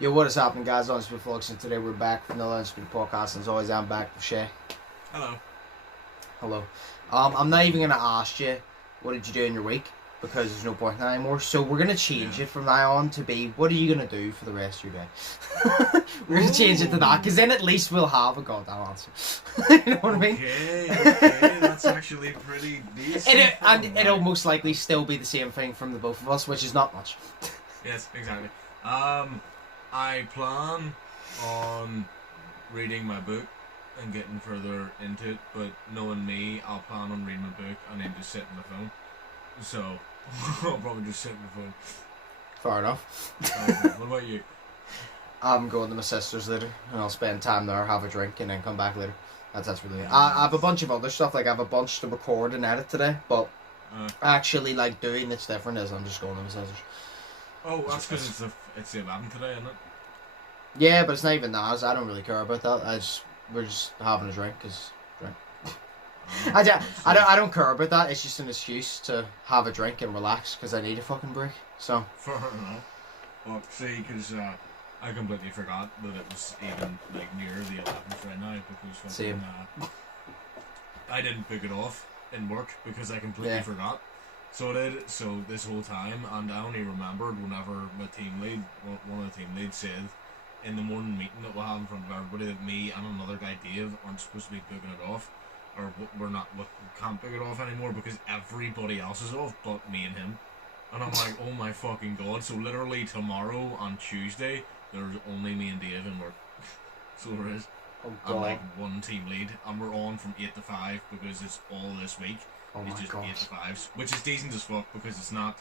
Yo, what is happening, guys? Undisputed Vlogs, and today we're back for another Undisputed podcast, and as always, I'm back with Shay. Hello. Hello. I'm not even going to ask you, what did you do in your week? Because there's no point in that anymore. So we're going to change it from now on to be, what are you going to do for the rest of your day? We're going to change it to that, because then at least we'll have a goddamn answer. You know what I mean? Okay, that's actually pretty decent. And it'll most likely still be the same thing from the both of us, which is not much. Yes, exactly. I plan on reading my book and getting further into it, but knowing me, I'll plan on reading my book and then just sit on the phone. So, I'll probably just sit on the phone. Fair enough. Okay, what about you? I'm going to my sister's later, and I'll spend time there, have a drink, and then come back later. That's really it. I have a bunch of other stuff, like I have a bunch to record and edit today, but actually, like, doing it's different is I'm just going to my sister's. Oh, that's because it's the 11th today, isn't it? Yeah, but it's not even that. I don't really care about that. We're just having a drink, cause drink. I don't care about that. It's just an excuse to have a drink and relax, because I need a fucking break. So. Fair enough. Well, see, because I completely forgot that it was even like near the 11th right now, because Same. I didn't book it off in work because I completely forgot. So I did, so this whole time, and I only remembered whenever my team lead, one of the team leads said in the morning meeting that we'll have in front of everybody that me and another guy Dave aren't supposed to be booking it off, or we can't book it off anymore because everybody else is off but me and him. And I'm like, oh my fucking god, so literally tomorrow on Tuesday, there's only me and Dave in work. So there is. Oh god. I'm like one team lead, and we're on from 8 to 5 because it's all this week. Oh it's my just god. 8 to 5s, which is decent as fuck because it's not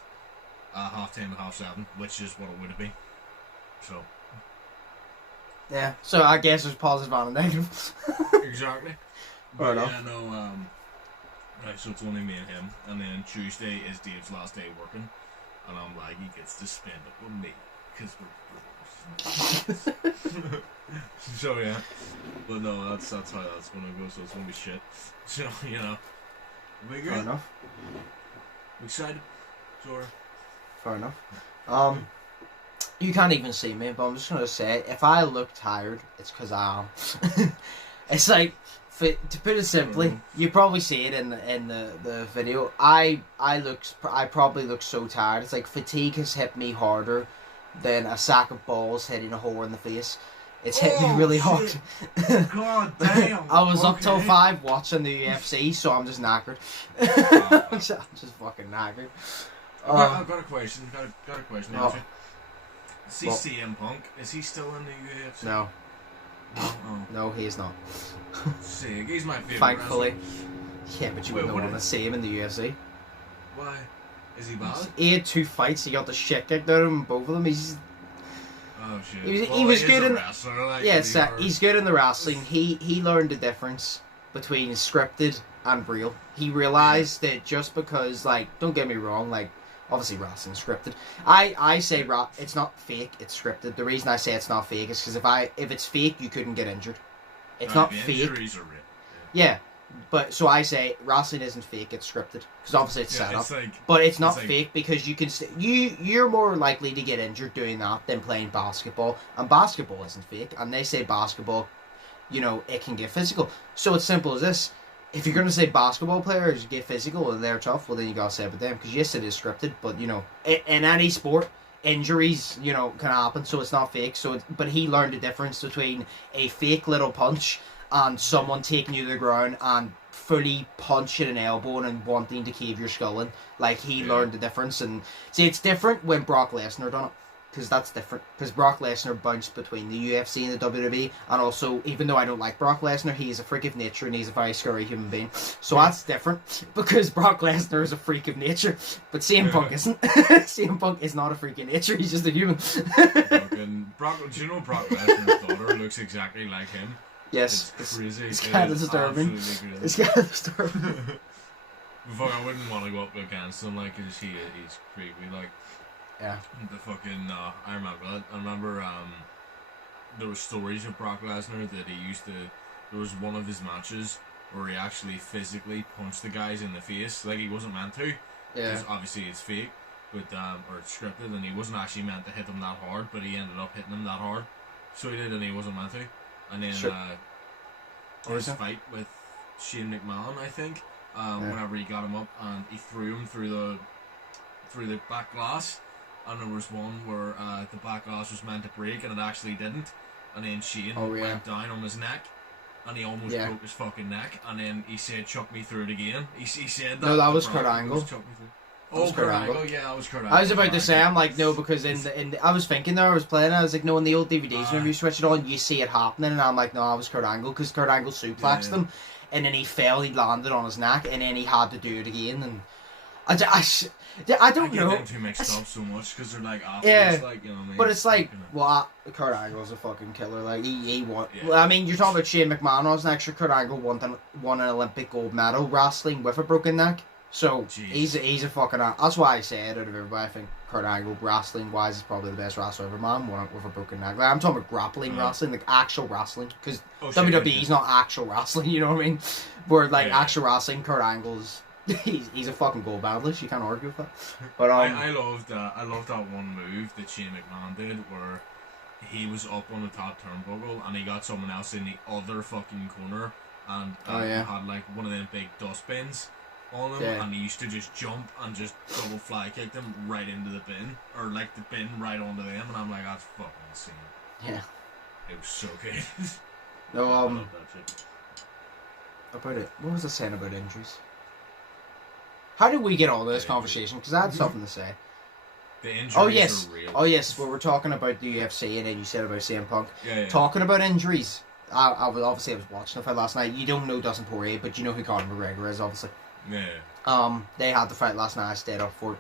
10:30 and 7:30, which is what it would be. So. Yeah, so I guess there's positive and negative. Exactly. Fair But enough. yeah, no, right, so it's only me and him, and then Tuesday is Dave's last day working, and I'm like, he gets to spend it with me, because we're brothers. So yeah, but no, that's how that's gonna go, so it's gonna be shit. So, you know, we good? Fair enough. We excited? Sure. Fair enough. You can't even see me, but I'm just gonna say, if I look tired, it's because I am. It's like, to put it simply, you probably see it in the video. I probably look so tired. It's like fatigue has hit me harder than a sack of balls hitting a whore in the face. It's hit me really hard. God damn. I was up till 5 watching the UFC, so I'm just knackered. I'm just fucking knackered. I've got a question. Got a question. Oh. See CM Punk, is he still in the UFC? No. Oh. No, he is not. Sick. He's my favorite. Thankfully. wrestler. Yeah, but you wouldn't want to see him in the UFC. Why? Is he bad? He had 2 fights, he got the shit kicked out of him, both of them. Oh shit. He was good in wrestler, like, he's good in the wrestling. He learned the difference between scripted and real. He realized that just because, like, don't get me wrong, like, obviously wrestling's scripted. I say it's not fake, it's scripted. The reason I say it's not fake is because if it's fake, you couldn't get injured. It's not fake. Injuries are real. Yeah, but so I say wrestling isn't fake, it's scripted because obviously it's set up. It's like, but it's not fake because you can you're more likely to get injured doing that than playing basketball, and basketball isn't fake. And they say basketball, you know, it can get physical. So it's simple as this. If you're going to say basketball players get physical and they're tough, well then you got to say about them, because yes, it is scripted, but you know, in any sport, injuries, you know, can happen, so it's not fake. But he learned the difference between a fake little punch and someone taking you to the ground and fully punching an elbow and wanting to cave your skull in. Like, he learned the difference. And see, it's different when Brock Lesnar done it, because that's different. Because Brock Lesnar bounced between the UFC and the WWE, and also, even though I don't like Brock Lesnar, he is a freak of nature and he's a very scary human being. So that's different, because Brock Lesnar is a freak of nature, but CM Punk isn't. CM Punk is not a freak of nature, he's just a human. Do you know Brock Lesnar's daughter looks exactly like him? Yes. It's crazy. It's kind of disturbing. It's kind of disturbing. Before, I wouldn't want to go up against him, like, because he's creepy, like. Yeah. The fucking, I remember that. I remember, there were stories of Brock Lesnar that he used to, there was one of his matches where he actually physically punched the guys in the face, like he wasn't meant to. Yeah. Because obviously it's fake. but or scripted, and he wasn't actually meant to hit him that hard, but he ended up hitting him that hard. So he did, and he wasn't meant to. And then his fight with Shane McMahon, I think, whenever he got him up and he threw him through the back glass, and there was one where the back glass was meant to break and it actually didn't, and then Shane went down on his neck. And he almost broke his fucking neck, and then he said, "Chuck me through it again." He said that. No, that was Kurt Angle. Oh, Kurt Angle. Yeah, that was Kurt Angle. I was about to say, I'm like, no, because I was thinking there, I was playing, I was like, no, in the old DVDs, whenever you switch it on, you see it happening, and I'm like, no, that was Kurt Angle, because Kurt Angle suplexed him, and then he fell, he landed on his neck, and then he had to do it again, and I don't know. I get them too mixed up so much because they're like athletes, like, you know what I mean? But it's like, well, Kurt Angle's a fucking killer. Like he won. Yeah. Well, I mean, you're talking about Shane McMahon. Was an extra. Kurt Angle won an Olympic gold medal wrestling with a broken neck. So he's a fucking. That's why I said out of everybody, I think Kurt Angle wrestling wise is probably the best wrestler ever. Man, won it with a broken neck. Like, I'm talking about grappling wrestling, like actual wrestling, because WWE's not actual wrestling. You know what I mean? Where like actual wrestling, Kurt Angle's. He's a fucking gold medalist. You can't argue with that. But I loved that one move that Shane McMahon did where he was up on the top turnbuckle and he got someone else in the other fucking corner and had like one of them big dustbins on him, and he used to just jump and just double fly kick them right into the bin, or like the bin right onto them, and I'm like, that's fucking insane. Yeah. It was so good. No, I love that shit. About it. What was I saying about injuries? How did we get on this conversation? Because I had something to say. The injuries are real. Oh yes, well, we're talking about the UFC, and then you said about CM Punk. Yeah. Talking about injuries. I was watching the fight last night. You don't know Dustin Poirier, but you know who Conor McGregor is, obviously. Yeah. They had the fight last night. I stayed up for it.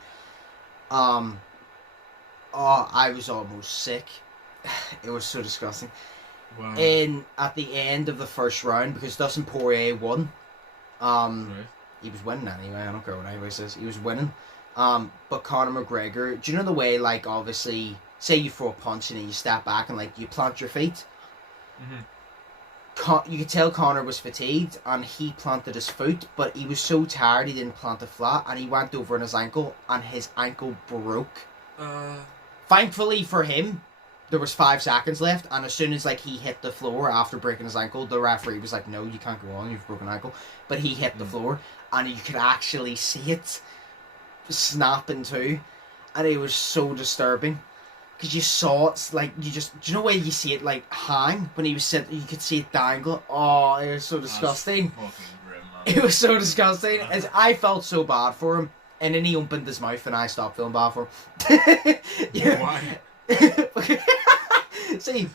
I was almost sick. It was so disgusting. Wow. At the end of the first round, because Dustin Poirier won. Right. He was winning anyway. I don't care what anybody says. He was winning. But Conor McGregor, do you know the way, like, obviously, say you throw a punch and then you step back and, like, you plant your feet? You could tell Conor was fatigued and he planted his foot, but he was so tired he didn't plant it flat, and he went over on his ankle and his ankle broke. Thankfully for him, there was 5 seconds left, and as soon as like he hit the floor after breaking his ankle, the referee was like, no, you can't go on, you've broken an ankle. But he hit the floor, and you could actually see it snap in two, and it was so disturbing. Because you saw it, like, do you know where you see it, like, hang? When he was sitting, you could see it dangle. Oh, it was so disgusting. That's fucking grim, man. It was so disgusting. I felt so bad for him, and then he opened his mouth, and I stopped feeling bad for him. Why? See,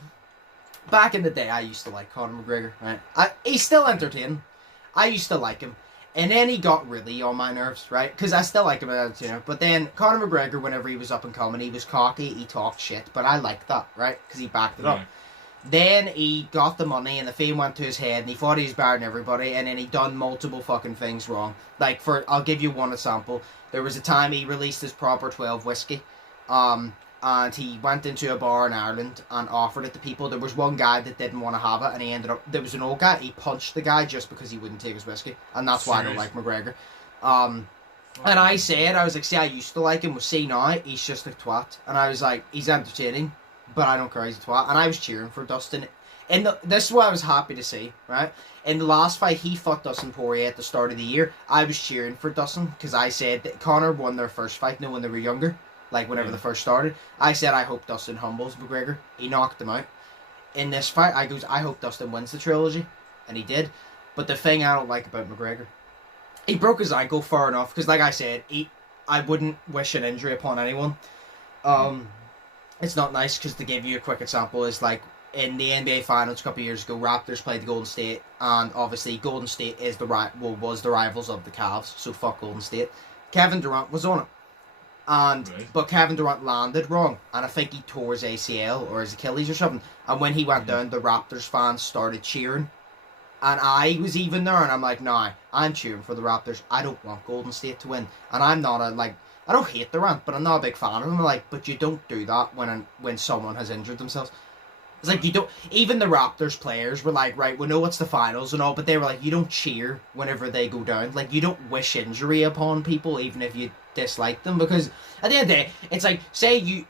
back in the day, I used to like Conor McGregor, right? He's still entertaining. I used to like him. And then he got really on my nerves, right? Because I still like him as entertainer. But then Conor McGregor, whenever he was up and coming, he was cocky, he talked shit. But I liked that, right? Because he backed it up. Then he got the money and the fame went to his head and he thought he was better than everybody, and then he done multiple fucking things wrong. Like, I'll give you one example. There was a time he released his proper 12 whiskey. And he went into a bar in Ireland and offered it to people. There was one guy that didn't want to have it, and he ended up... There was an old guy, he punched the guy just because he wouldn't take his whiskey. And that's why I don't like McGregor. And I was like, see, I used to like him, but see now, he's just a twat. And I was like, he's entertaining, but I don't care, he's a twat. And I was cheering for Dustin. And this is what I was happy to see, right? In the last fight, he fought Dustin Poirier at the start of the year. I was cheering for Dustin, because I said that Conor won their first fight, when they were younger. Like, whenever they first started, I said, I hope Dustin humbles McGregor. He knocked him out. In this fight, I hope Dustin wins the trilogy. And he did. But the thing I don't like about McGregor, he broke his ankle far enough. Because, like I said, I wouldn't wish an injury upon anyone. It's not nice, because to give you a quick example, is like, in the NBA Finals a couple of years ago, Raptors played the Golden State. And obviously, Golden State was the rivals of the Cavs. So, fuck Golden State. Kevin Durant was on it. But Kevin Durant landed wrong, and I think he tore his ACL or his Achilles or something. And when he went down, the Raptors fans started cheering, and I was even there, and I'm like, nah, I'm cheering for the Raptors. I don't want Golden State to win, and I'm not I don't hate Durant, but I'm not a big fan of him. But you don't do that when someone has injured themselves. It's like you don't. Even the Raptors players were like, right, we know it's the finals and all, but they were like, you don't cheer whenever they go down. Like you don't wish injury upon people, even if you dislike them, because at the end of the day, it's like say you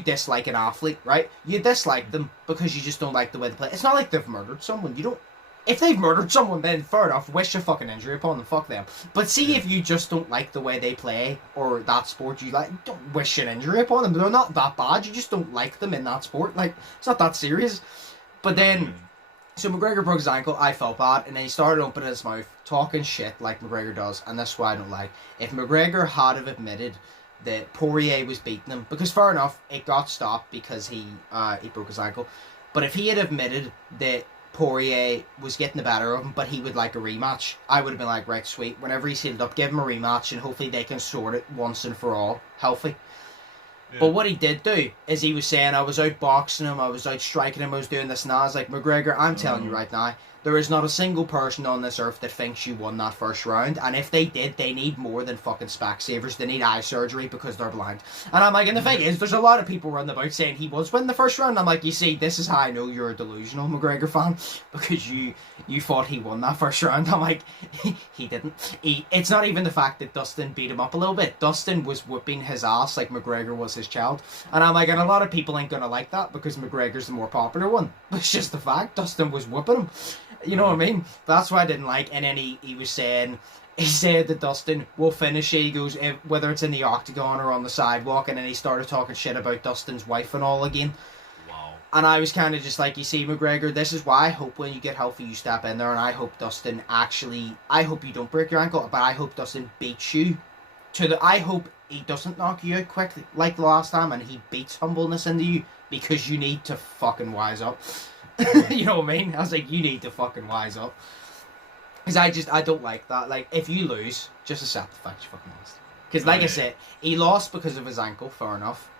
dislike an athlete, right? You dislike them because you just don't like the way they play. It's not like they've murdered someone. You don't. If they've murdered someone, then fair enough, wish a fucking injury upon them, fuck them. But see if you just don't like the way they play, or that sport, you like, don't wish an injury upon them. They're not that bad, you just don't like them in that sport. Like, it's not that serious. But then, so McGregor broke his ankle, I felt bad, and then he started opening his mouth, talking shit like McGregor does, and that's why I don't like. If McGregor had have admitted that Poirier was beating him, because fair enough, it got stopped because he broke his ankle, but if he had admitted that Poirier was getting the better of him, but he would like a rematch, I would have been like, right, sweet. Whenever he's healed up, give him a rematch, and hopefully they can sort it once and for all, healthy. Yeah. But what he did do is he was saying, I was out boxing him, I was out striking him, I was doing this and that. I was like, McGregor, I'm telling you right now, there is not a single person on this earth that thinks you won that first round, and if they did, they need more than fucking Specsavers. They need eye surgery because they're blind. And I'm like, and the thing is, there's a lot of people running about saying he was winning the first round. I'm like, you see, this is how I know you're a delusional McGregor fan, because you thought he won that first round. I'm like, he didn't. It's not even the fact that Dustin beat him up a little bit. Dustin was whooping his ass like McGregor was his child. And I'm like, and a lot of people ain't gonna like that because McGregor's the more popular one. But it's just the fact, Dustin was whooping him. You know what I mean? That's what I didn't like. And then he was saying, he said that Dustin will finish it. He goes, whether it's in the octagon or on the sidewalk. And then he started talking shit about Dustin's wife and all again. Wow. And I was kind of just like, you see, McGregor, this is why I hope when you get healthy, you step in there. And I hope Dustin actually, I hope you don't break your ankle, but I hope Dustin beats you. I hope he doesn't knock you out quick like the last time, and he beats humbleness into you, because you need to fucking wise up. You know what I mean? I was like, you need to fucking wise up. Because I don't like that. Like, if you lose, just accept the fact you fucking lost. Because like I said, he lost because of his ankle, fair enough.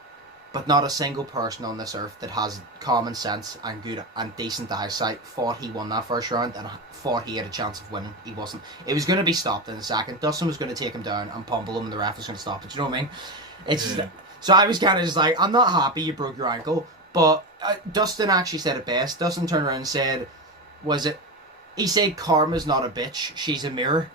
But not a single person on this earth that has common sense and good and decent eyesight thought he won that first round and thought he had a chance of winning. He wasn't. It was going to be stopped in a second. Dustin was going to take him down and pummel him, and the ref was going to stop it. You know what I mean? It's so I was kind of just like, I'm not happy you broke your ankle. But Dustin actually said it best. Dustin turned around and said, he said, karma's not a bitch, she's a mirror.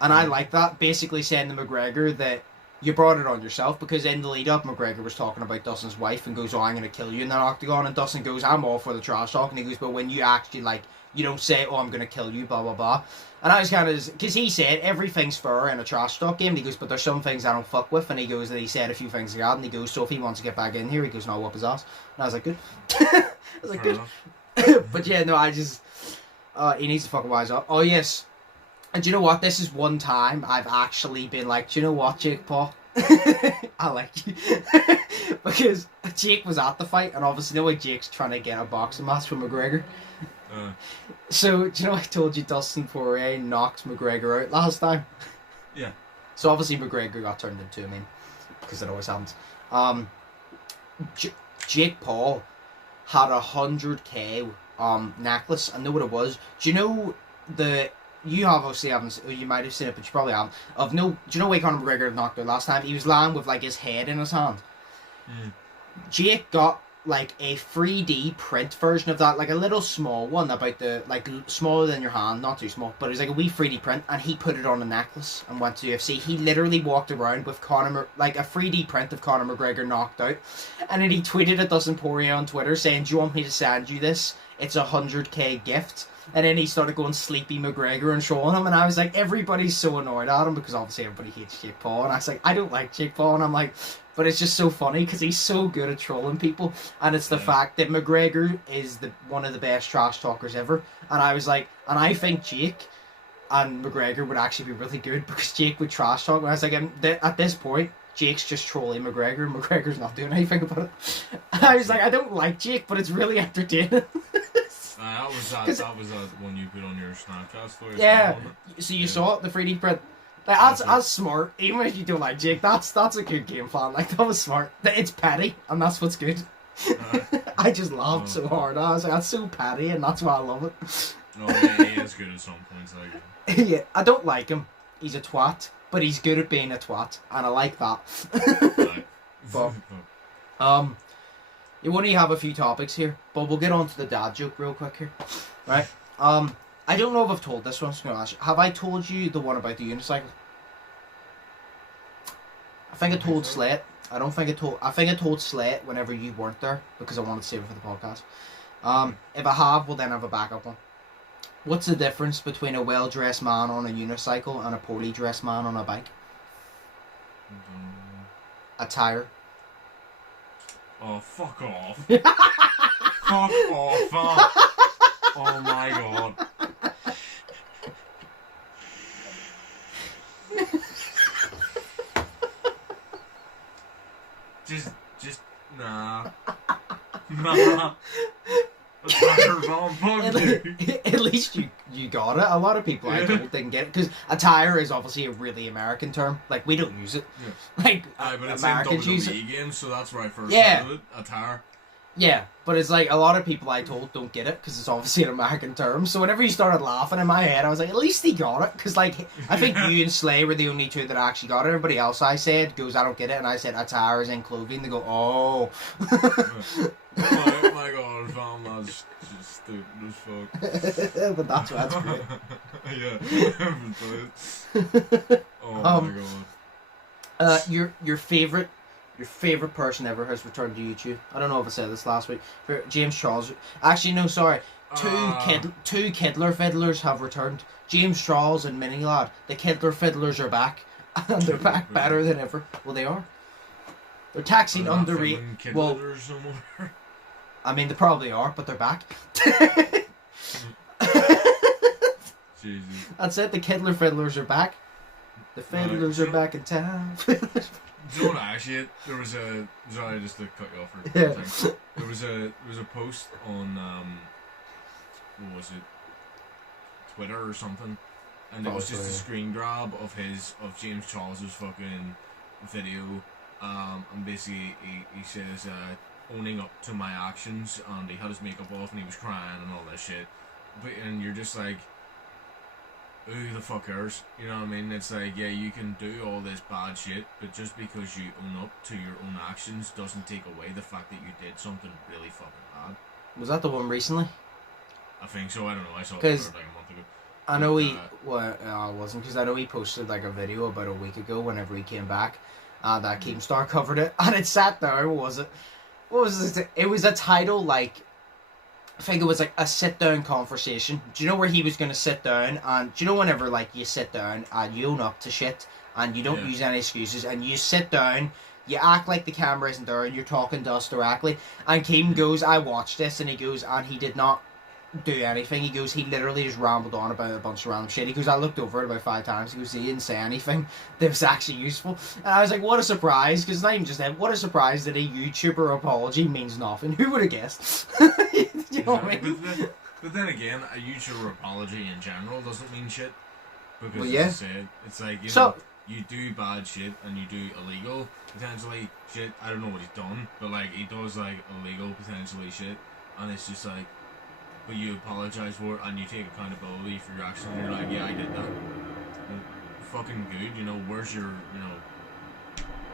And I like that, basically saying to McGregor that you brought it on yourself, because in the lead up, McGregor was talking about Dustin's wife and goes, oh, I'm going to kill you in that octagon. And Dustin goes, I'm all for the trash talk. And he goes, but when you actually, like, you don't say, oh, I'm going to kill you, blah, blah, blah. And I was kind of, because he said everything's fair in a trash talk game. And he goes, but there's some things I don't fuck with. And he goes, that he said a few things like that. And he goes, so if he wants to get back in here, he goes, no, I'll whoop his ass. And I was like, good. I was like, good. But yeah, no, I just, he needs to fucking wise up. Oh, yes. And do you know what? This is one time I've actually been like, do you know what, Jake Paul? I like you. Because Jake was at the fight, and obviously, no way Jake's trying to get a boxing match with McGregor. So, do you know I told you Dustin Poirier knocked McGregor out last time? Yeah. So obviously McGregor got turned into a meme, because it always happens. Jake Paul had a 100k necklace. I know what it was. Do you know you obviously haven't, you might have seen it, but you probably haven't. Do you know why Conor McGregor knocked out last time? He was lying with like his head in his hand. Jake got like a 3D print version of that, like a little small one, about the, like, smaller than your hand, not too small, but it was like a wee 3D print, and he put it on a necklace and went to UFC. He literally walked around with like a 3D print of Conor McGregor knocked out, and then he tweeted at Dustin Poirier on Twitter saying, do you want me to send you this? It's a 100k gift. And then he started going Sleepy McGregor and showing him, and I was like, everybody's so annoyed at him, because obviously everybody hates Jake Paul, and I was like, I don't like Jake Paul, and I'm like, but it's just so funny because he's so good at trolling people, and it's the fact that McGregor is one of the best trash talkers ever, and I was like, and I think Jake and McGregor would actually be really good, because Jake would trash talk, and I was like, at this point, Jake's just trolling McGregor, and McGregor's not doing anything about it. And I was like, I don't like Jake, but it's really entertaining. That was one you put on your Snapchat story. Yeah, so you saw it, the 3D print. Like, that's smart. Even if you don't like Jake, that's a good game plan. Like, that was smart. It's petty, and that's what's good. I just laughed so hard. I was like, that's so petty, and that's why I love it. No, he is good at some points. Like, yeah, I don't like him. He's a twat, but he's good at being a twat, and I like that. But, You only have a few topics here, but we'll get on to the dad joke real quick here. Right? I don't know if I've told this one, so I'm going to ask you. Have I told you the one about the unicycle? I think I told Slate. I think I told Slate whenever you weren't there, because I wanted to save it for the podcast. If I have, we'll then have a backup one. What's the difference between a well-dressed man on a unicycle and a poorly dressed man on a bike? Attire. Oh, fuck off. Fuck off. Oh my god. Just, nah. Nah. At least you got it. A lot of people I told didn't get it, because attire is obviously a really American term. Like, we don't use it. Yeah. Like, but it's Americans in use WWE it. games, so that's where I first Yeah. heard it. Attire. Yeah, but it's like a lot of people I told don't get it because it's obviously an American term. So whenever you started laughing in my head, I was like, at least he got it. Because, like, I think you and Slay were the only two that actually got it. Everybody else I said goes, I don't get it. And I said, attire is in clothing. They go, oh. Oh my god, fam, that's just stupid as fuck. But that's great. Yeah. Oh my god. Your favorite person ever has returned to YouTube. I don't know if I said this last week. James Charles. Actually, no, sorry. Two Kiddler Fiddlers have returned. James Charles and Mini Lad. The Kiddler Fiddlers are back, and they're back better than ever. Well, they are. They're taxing underrated. Well, I mean, they probably are, but they're back. Jesus. That's it. The Kiddler Fiddlers are back. The Fiddlers are back in town. Do you know what actually? There was a sorry, just to cut you off for yeah. a second. There was a post on what was it? Twitter or something, and it was just a screen grab of James Charles's fucking video, and basically he says owning up to my actions, and he had his makeup off and he was crying and all that shit, and you're just like, who the fuck cares? You know what I mean? It's like, yeah, you can do all this bad shit, but just because you own up to your own actions doesn't take away the fact that you did something really fucking bad. Was that the one recently? I think so. I don't know. I saw it like a month ago. I know I wasn't, because I know he posted like a video about a week ago whenever he came back, that Keemstar covered it, and it sat there. What was it? It was a title like, I think it was like a sit-down conversation. Do you know where he was going to sit down? And do you know whenever like you sit down and you own up to shit and you don't use any excuses and you sit down, you act like the camera isn't there and you're talking to us directly. And Keem goes, I watched this, and he goes, and he did not do anything. He goes, he literally just rambled on about a bunch of random shit. He goes, I looked over it about 5 times. He goes, he didn't say anything that was actually useful. And I was like, what a surprise, because it's not even just that. What a surprise that a YouTuber apology means nothing. Who would have guessed? You know what I mean? But then again, a YouTuber apology in general doesn't mean shit. Because well, yeah. as I said, it's like, you know, you do bad shit and you do illegal, potentially, shit. I don't know what he's done, but like, he does like illegal, potentially shit. And it's just like, but you apologize for it and you take accountability for your actions, and you're like, yeah, I did that. Well, fucking good, you know, where's your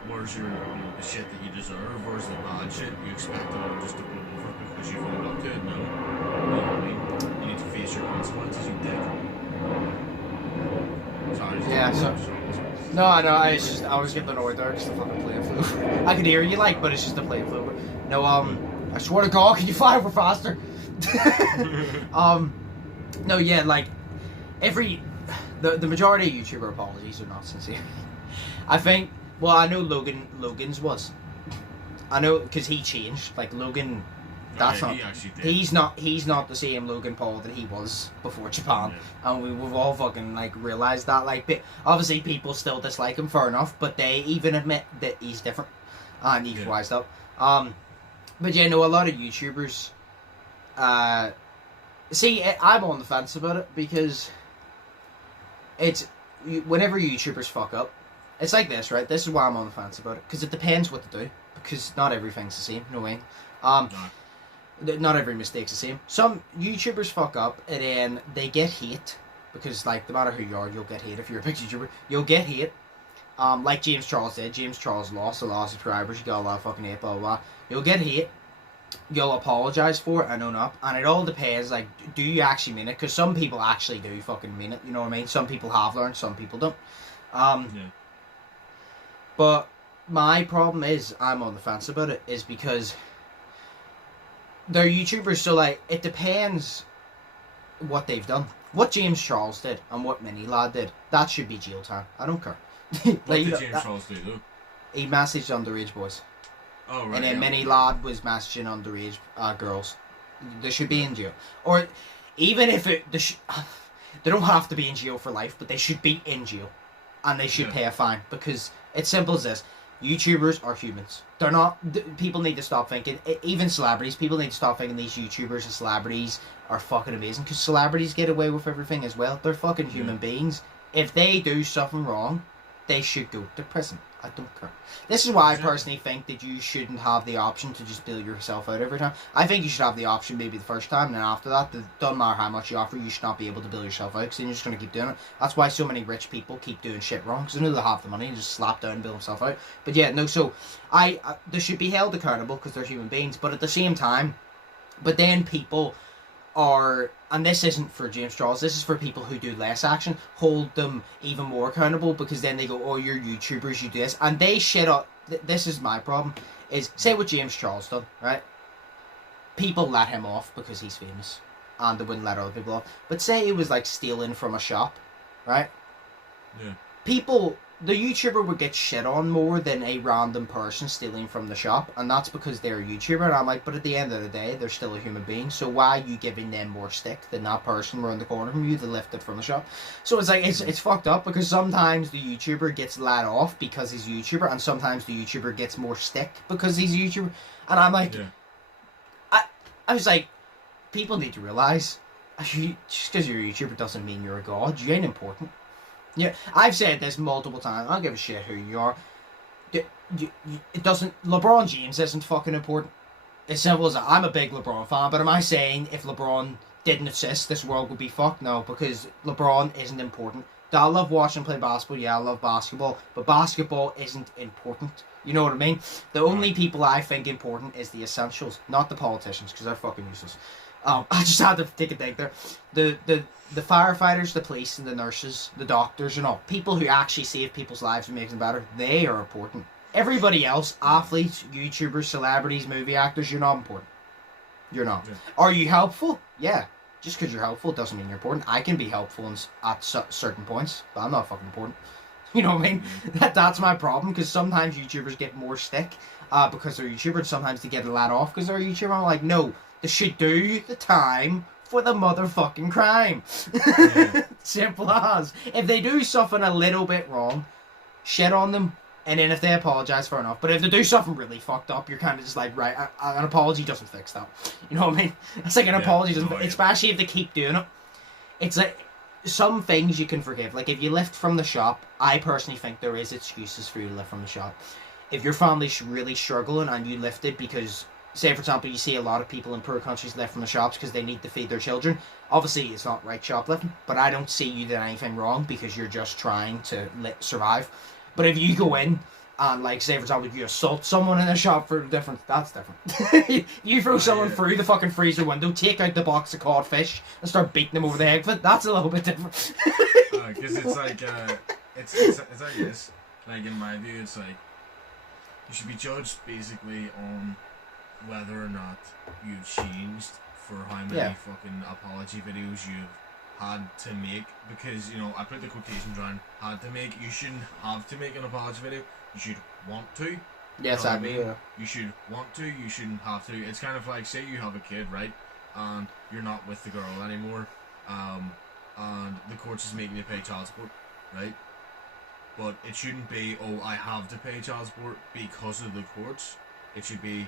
the shit that you deserve? Where's the bad shit you expect it all just to blow over because you've owned up to it? No. You know what I mean? You need to face your consequences, you dick. Sorry. Yeah, no, I know, I was getting annoyed there because the fucking plane flew. I could hear you, like, but it's just the plane flew over. No, I swear to God, can you fly over faster? No, yeah, like, the majority of YouTuber apologies are not sincere. I think, well, I know Logan's was. I know, because he changed, like, Logan, he's not the same Logan Paul that he was before Japan, and we've all fucking, like, realised that, like, obviously people still dislike him, fair enough, but they even admit that he's different, and he's wised up. But yeah, no, a lot of YouTubers, see, I'm on the fence about it, because it's, whenever YouTubers fuck up, it's like this, right? This is why I'm on the fence about it, because it depends what to do, because not everything's the same, no way. Not every mistake's the same. Some YouTubers fuck up, and then they get hate, because, like, no matter who you are, you'll get hate. If you're a big YouTuber, you'll get hate. Like James Charles did. James Charles lost a lot of subscribers, you got a lot of fucking hate, blah, blah, blah. You'll get hate, you'll apologise for it and own up, and it all depends, like, do you actually mean it? Because some people actually do fucking mean it, you know what I mean? Some people have learned, some people don't. Yeah. But my problem is, I'm on the fence about it, is because they're YouTubers, so, like, it depends what they've done. What James Charles did and what Mini Lad did, that should be jail time. I don't care. What did James Charles do, though? He messaged underage boys. Oh, right. And then Mini Lad was messaging underage girls. They should be in jail. Or even if they don't have to be in jail for life, but they should be in jail. And they should pay a fine. Because it's simple as this. YouTubers are humans. They're not... People need to stop thinking... Even celebrities, people need to stop thinking these YouTubers and celebrities are fucking amazing. Because celebrities get away with everything as well. They're fucking human beings. If they do something wrong, they should go to prison. I don't care. This is why I personally think that you shouldn't have the option to just bail yourself out every time. I think you should have the option maybe the first time, and then after that, it doesn't matter how much you offer, you should not be able to bail yourself out, because then you're just going to keep doing it. That's why so many rich people keep doing shit wrong, because they know they have the money and just slap down and bail themselves out. But yeah, no, so they should be held accountable because they're human beings, but at the same time, but then people are, and this isn't for James Charles, this is for people who do less action, hold them even more accountable, because then they go, oh, you're YouTubers, you do this, and they shit up. This is my problem, is, say what James Charles done, right? People let him off because he's famous, and they wouldn't let other people off. But say it was like stealing from a shop, right? Yeah. People, the YouTuber would get shit on more than a random person stealing from the shop, and that's because they're a YouTuber. And I'm like, but at the end of the day, they're still a human being, so why are you giving them more stick than that person around the corner from you that lifted from the shop? So it's like, it's fucked up, because sometimes the YouTuber gets let off because he's a YouTuber, and sometimes the YouTuber gets more stick because he's a YouTuber. And I'm like, I was like, people need to realise, just because you're a YouTuber doesn't mean you're a god. You ain't important. Yeah, I've said this multiple times. I don't give a shit who you are. It doesn't. LeBron James isn't fucking important. As simple as that. I'm a big LeBron fan, but am I saying if LeBron didn't assist, this world would be fucked? No, because LeBron isn't important. Do I love watching him play basketball? Yeah, I love basketball, but basketball isn't important. You know what I mean? The only people I think important is the essentials, not the politicians, because they're fucking useless. I just had to take a dig there. The firefighters, the police, and the nurses, the doctors, and all people who actually save people's lives and make them better, they are important. Everybody else, athletes, YouTubers, celebrities, movie actors, you're not important. You're not. Yeah. Are you helpful? Yeah. Just because you're helpful doesn't mean you're important. I can be helpful at certain points, but I'm not fucking important. You know what I mean? That's my problem, because sometimes YouTubers get more stick because they're YouTubers. Sometimes they get a lot off because they're a YouTuber. I'm like, no, they should do the time for the motherfucking crime. Simple as. If they do something a little bit wrong, shit on them, and then if they apologise, fair enough. But if they do something really fucked up, you're kind of just like, right, an apology doesn't fix that. You know what I mean? It's like an apology doesn't fix, especially if they keep doing it. It's like, some things you can forgive. Like, if you lift from the shop, I personally think there is excuses for you to lift from the shop. If your family's really struggling and you lifted because, say for example, you see a lot of people in poor countries lift from the shops because they need to feed their children. Obviously, it's not right shoplifting, but I don't see you did anything wrong because you're just trying to survive. But if you go in and, like, say for example, you assault someone in a shop for different, that's different. You throw someone through the fucking freezer window, take out the box of cod fish, and start beating them over the head with it, that's a little bit different. Because it's like, it's like this. Like, in my view, it's like, you should be judged basically on whether or not you've changed for how many fucking apology videos you've had to make. Because, you know, I put the quotations around had to make. You shouldn't have to make an apology video. You should want to. Yes, I mean. Yeah. You should want to. You shouldn't have to. It's kind of like, say you have a kid, right? And you're not with the girl anymore. And the courts is making you pay child support, right? But it shouldn't be, oh, I have to pay child support because of the courts. It should be,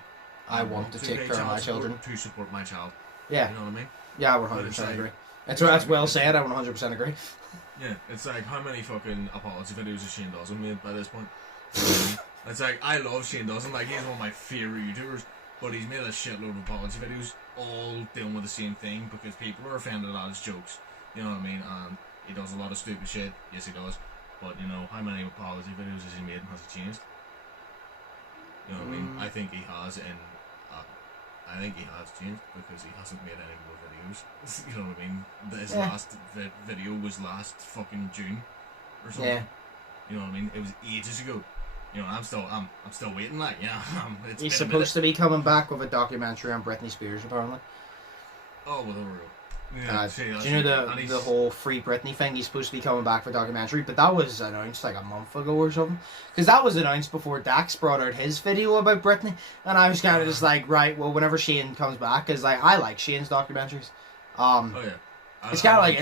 I want to take care of my children to support my child. Yeah. You know what I mean? Yeah, I 100% agree. That's well said. I 100% agree. Yeah, it's like, how many fucking apology videos has Shane Dawson made by this point? It's like, I love Shane Dawson. Like, he's one of my favourite YouTubers, but he's made a shitload of apology videos, all dealing with the same thing because people are offended at his jokes. You know what I mean? And he does a lot of stupid shit. Yes, he does. But, you know, how many apology videos has he made and has he changed? You know what I mean? I think he has in I think he has changed because he hasn't made any more videos. You know what I mean? His Yeah. last video was last fucking June or something. Yeah. You know what I mean? It was ages ago. You know, I'm still waiting. Like, you know, it's He's been a supposed to be coming back with a documentary on Britney Spears, apparently. Oh, well, there we go. Yeah, Do you know the whole Free Britney thing? He's supposed to be coming back for a documentary, but that was announced like a month ago or something. Because that was announced before Dax brought out his video about Britney, and I was kind of just like, right, well, whenever Shane comes back, because like I like Shane's documentaries. Oh yeah. It's kind of like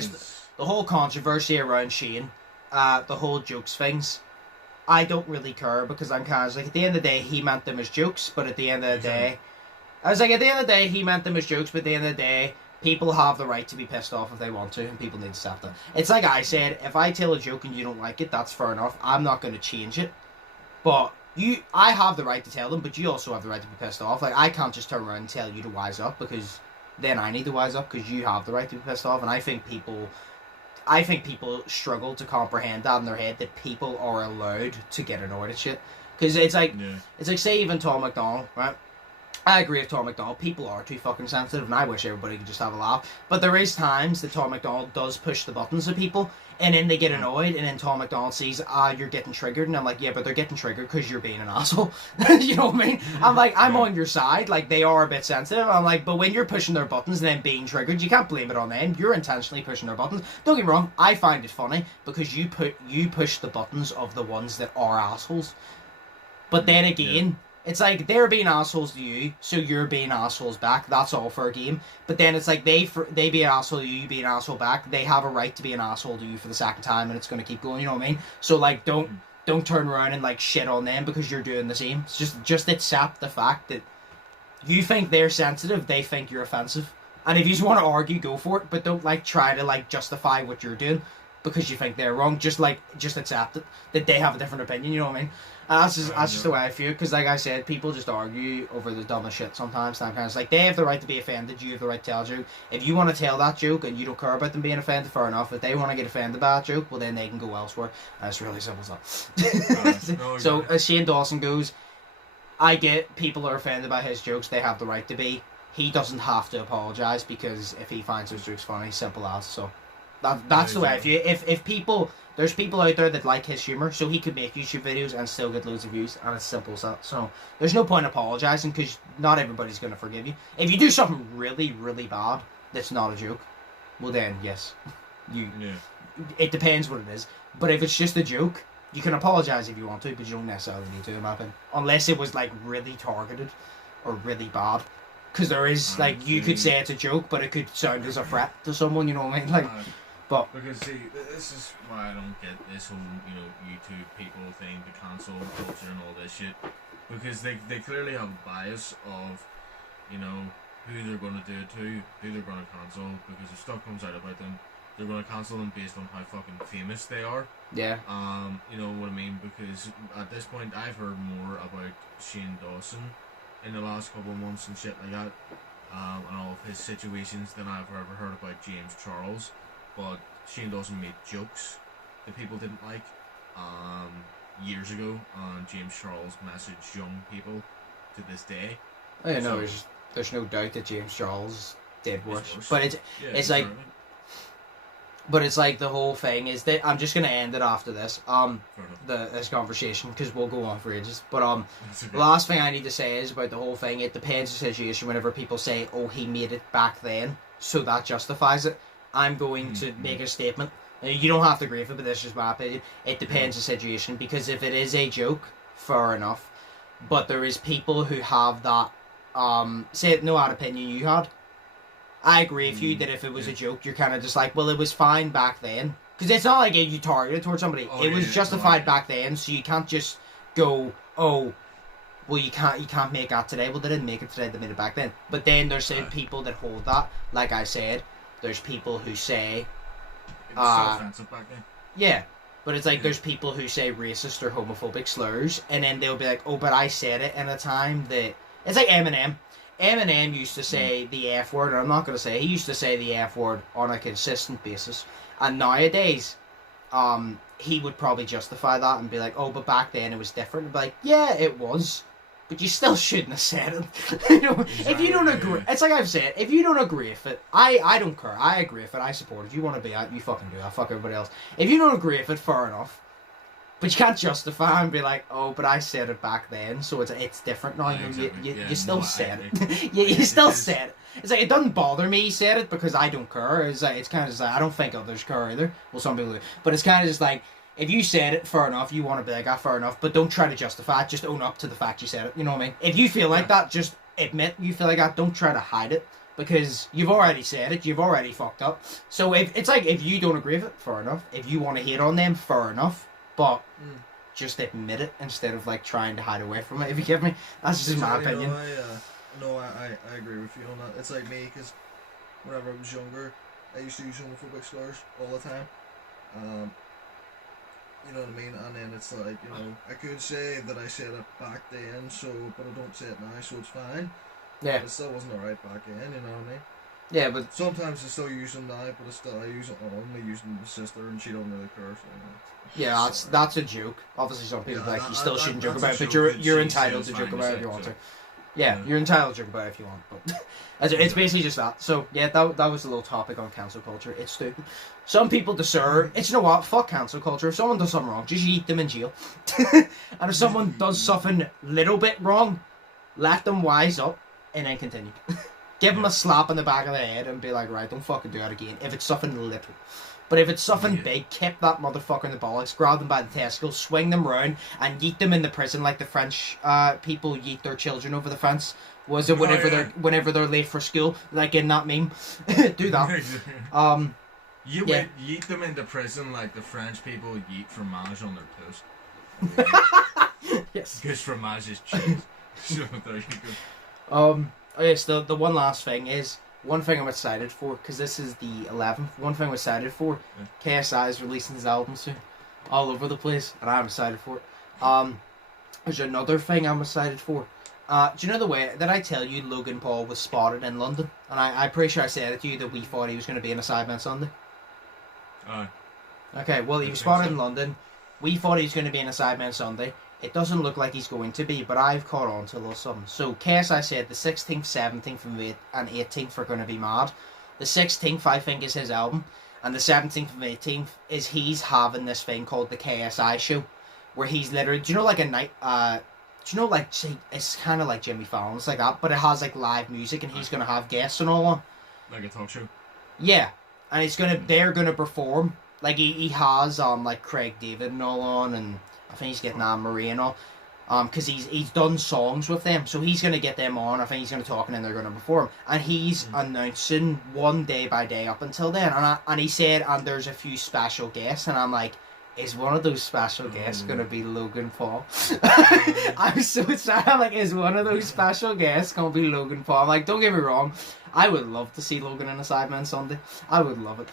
the whole controversy around Shane, the whole jokes things. I don't really care because I'm kind of like, at the end of the day, he meant them as jokes, but at the end of the day, I was like, at the end of the day, he meant them as jokes, but at the end of the day, people have the right to be pissed off if they want to, and people need to stop that. It's like I said, if I tell a joke and you don't like it, that's fair enough. I'm not going to change it. But I have the right to tell them, but you also have the right to be pissed off. Like, I can't just turn around and tell you to wise up, because then I need to wise up, because you have the right to be pissed off, and I think people struggle to comprehend that in their head, that people are allowed to get annoyed at shit. Because it's like, say even Tom McDonald, right? I agree with Tom McDonald. People are too fucking sensitive, and I wish everybody could just have a laugh. But there is times that Tom McDonald does push the buttons at people, and then they get annoyed, and then Tom McDonald sees, you're getting triggered, and I'm like, yeah, but they're getting triggered because you're being an asshole. You know what I mean? I'm like, I'm on your side. Like, they are a bit sensitive. I'm like, but when you're pushing their buttons and then being triggered, you can't blame it on them. You're intentionally pushing their buttons. Don't get me wrong, I find it funny because you push the buttons of the ones that are assholes. But then again, it's like they're being assholes to you, so you're being assholes back. That's all for a game. But then it's like they be an asshole to you, you be an asshole back. They have a right to be an asshole to you for the second time, and it's going to keep going. You know what I mean? So like, don't turn around and like shit on them because you're doing the same. It's just accept the fact that you think they're sensitive, they think you're offensive, and if you just want to argue, go for it. But don't like try to like justify what you're doing because you think they're wrong. Just accept it that they have a different opinion. You know what I mean? That's just the way I feel, because like I said, people just argue over the dumbest shit sometimes. And I'm kind of like, they have the right to be offended, you have the right to tell a joke. If you want to tell that joke and you don't care about them being offended, fair enough. If they want to get offended by that joke, well then they can go elsewhere. And it's really simple stuff. So as Shane Dawson goes, I get people are offended by his jokes, they have the right to be. He doesn't have to apologise, because if he finds his jokes funny, simple as. So that's the way I feel. If people... There's people out there that like his humour, so he could make YouTube videos and still get loads of views, and it's simple as that. So there's no point apologising, because not everybody's going to forgive you. If you do something really, really bad that's not a joke, well then, yes. It depends what it is. But if it's just a joke, you can apologise if you want to, but you don't necessarily need to, in my opinion. Unless it was like really targeted or really bad. Because there is, like, you could say it's a joke, but it could sound as a threat to someone, you know what I mean? Like... Because see, this is why I don't get this whole, YouTube people thing, the cancel culture and all this shit. Because they clearly have a bias of, who they're going to do it to, who they're going to cancel. Because if stuff comes out about them, they're going to cancel them based on how fucking famous they are. Yeah. You know what I mean? Because at this point, I've heard more about Shane Dawson in the last couple of months and shit like that, and all of his situations, than I've ever heard about James Charles. But Shane Dawson made jokes that people didn't like years ago, and James Charles messaged young people to this day. I know, there's no doubt that James Charles did worse. But it's like, but it's like the whole thing is that I'm just gonna end it after this this conversation, because we'll go on for ages. But the last thing I need to say is about the whole thing. It depends on the situation. Whenever people say, "Oh, he made it back then," so that justifies it. I'm going to make a statement. You don't have to agree with it, but this is my opinion. It depends on the situation, because if it is a joke, fair enough. But there is people who have that, say no odd opinion you had. I agree with you that if it was a joke, you're kind of just like, well, it was fine back then. Because it's not like you targeted towards somebody. It was justified back then, so you can't just go, oh, well, you can't make that today. Well, they didn't make it today, they made it back then. But then there's people that hold that, like I said. There's people who say... It was so offensive back then. Yeah, but it's like there's people who say racist or homophobic slurs, and then they'll be like, oh, but I said it in a time that... It's like Eminem. Eminem used to say the F word, or I'm not going to say, he used to say the F word on a consistent basis. And nowadays, he would probably justify that and be like, oh, but back then it was different. And be like, yeah, it was. but you still shouldn't have said it. You know, if you don't agree, it's like I've said, if you don't agree with it, I don't care. I agree with it. I support it. You want to be out, you fucking do that. Fuck everybody else. If you don't agree with it, fair enough. But you can't justify and be like, oh, but I said it back then, so it's different now. You still said it. You still said it. It's like, it doesn't bother me he said it because I don't care. It's like, it's kind of just like, I don't think others care either. Well, some people do. But it's kind of just like, if you said it, fair enough. You want to be like, fair enough. But don't try to justify it. Just own up to the fact you said it. You know what I mean? If you feel like that, just admit you feel like that. Don't try to hide it. Because you've already said it. You've already fucked up. So it's like, if you don't agree with it, fair enough. If you want to hate on them, fair enough. But just admit it instead of like trying to hide away from it. If you get me, that's just my opinion. I agree with you on that. It's like me, because whenever I was younger, I used to use homophobic slurs all the time. You know what I mean? And then it's like, you know, I could say that I said it back then, but I don't say it now, so it's fine. Yeah. But it still wasn't alright back then, you know what I mean? Yeah, but sometimes I still use them now, but I use it only using my sister, and she don't really care. So, yeah, that's a joke. Obviously, some people like you still shouldn't joke about it, but you're entitled to joke about it if you want to. Yeah, you're entitled to joke about it if you want, but it's basically just that. So yeah, that was a little topic on cancel culture. It's stupid. Some people deserve. It's, you know what? Fuck cancel culture. If someone does something wrong, just eat them in jail. And if someone does something little bit wrong, let them wise up and then continue. Give them a slap on the back of the head and be like, right, don't fucking do that again. If it's something little. But if it's something big, kick that motherfucker in the bollocks, grab them by the testicles, swing them round, and yeet them in the prison like the French people yeet their children over the fence. Was it whenever they're late for school, like in that meme? Do that. Yeet them into prison like the French people yeet fromage on their toast. Yes. Because fromage is cheese. So there you go. Oh yes, the one last thing is, one thing I'm excited for, because this is the 11th, one thing I'm excited for, KSI is releasing his album soon, all over the place, and I'm excited for it. There's another thing I'm excited for. Do you know the way that I tell you Logan Paul was spotted in London? And I'm pretty sure I said it to you that we thought he was going to be in a Sidemen Sunday. Okay, well, he was spotted in London. We thought he was going to be in a Sidemen Sunday. It doesn't look like he's going to be, but I've caught on to a little something. So, KSI said the 16th, 17th, and 18th are going to be mad. The 16th, I think, is his album. And the 17th and 18th is he's having this thing called the KSI show. Where he's literally, do you know like a night, do you know like, it's kind of like Jimmy Fallon, it's like that, but it has like live music and he's going to have guests and all on. Like a talk show? Yeah. And they're going to perform. Like he has like Craig David and all on, and I think he's getting Anne Marie and all. Because he's done songs with them, so he's going to get them on. I think he's going to talk and then they're going to perform. And he's announcing one day by day up until then. And he said, and there's a few special guests, and I'm like, is one of those special guests going to be Logan Paul? I'm so excited. I'm like, is one of those special guests going to be Logan Paul? I'm like, don't get me wrong, I would love to see Logan in a Sidemen Sunday. I would love it.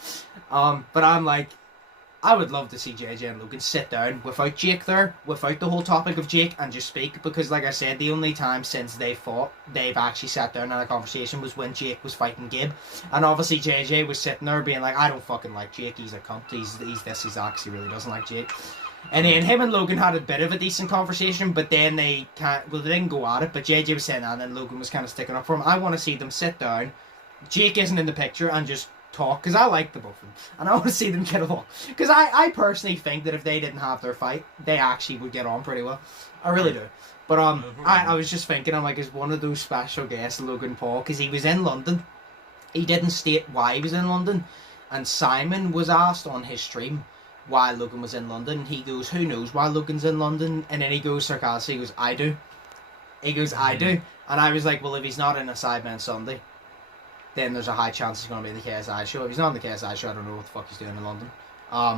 But I'm like, I would love to see JJ and Logan sit down without Jake there, without the whole topic of Jake, and just speak, because like I said, the only time since they fought, they've actually sat down and had a conversation was when Jake was fighting Gib. And obviously JJ was sitting there being like, I don't fucking like Jake, he's a cunt, he's this, he's actually really doesn't like Jake. And then him and Logan had a bit of a decent conversation, but then they didn't go at it, but JJ was saying that, and then Logan was kind of sticking up for him. I want to see them sit down, Jake isn't in the picture, and just talk, because I like the both of them and I want to see them get along, because I personally think that if they didn't have their fight, they actually would get on pretty well. I really do. But I was just thinking, I'm like, is one of those special guests Logan Paul, because he was in London, he didn't state why he was in London, and Simon was asked on his stream why Logan was in London, and he goes, who knows why Logan's in London, and then he goes sarcastic, he goes, I do. And I was like, well, if he's not in a Sidemen Sunday, then there's a high chance he's going to be in the KSI show. If he's not in the KSI show, I don't know what the fuck he's doing in London. I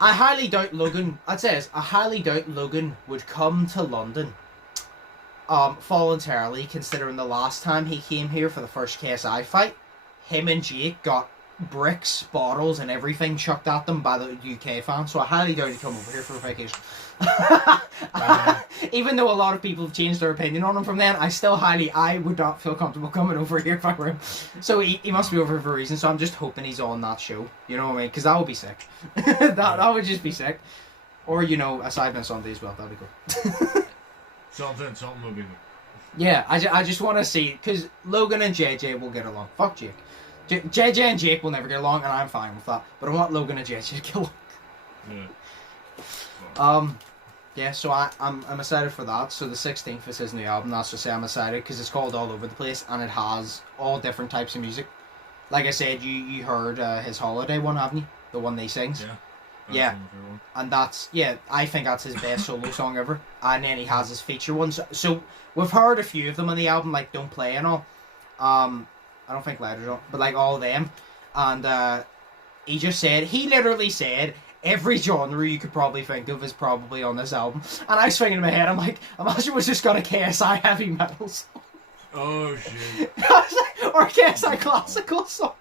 highly doubt Logan, I'd say this, I highly doubt Logan would come to London voluntarily, considering the last time he came here for the first KSI fight, him and Jake got bricks, bottles, and everything chucked at them by the UK fans, so I highly doubt he'd come over here for a vacation. Even though a lot of people have changed their opinion on him from then, I would not feel comfortable coming over here if I were him. So he must be over here for a reason, so I'm just hoping he's on that show, you know what I mean, because that would be sick. that would just be sick. Or, you know, a Sidemen Sunday as well, that'd be cool. Something will be. Yeah, I just want to see, because Logan and JJ will get along. Fuck Jake. JJ and Jake will never get along, and I'm fine with that. But I want Logan and JJ to get along. Yeah. Yeah, so I'm excited for that. So the 16th is his new album. That's just say I'm excited because it's called All Over the Place and it has all different types of music. Like I said, you heard his Holiday one, haven't you? The one that he sings. Yeah. Yeah, and I think that's his best solo song ever. And then he has his feature ones. So we've heard a few of them on the album, like Don't Play and all. I don't think Letters on, but like all of them. And he literally said, every genre you could probably think of is probably on this album. And I was thinking in my head, I'm like, imagine we just got a KSI heavy metal song. Oh shit. Or a KSI classical song.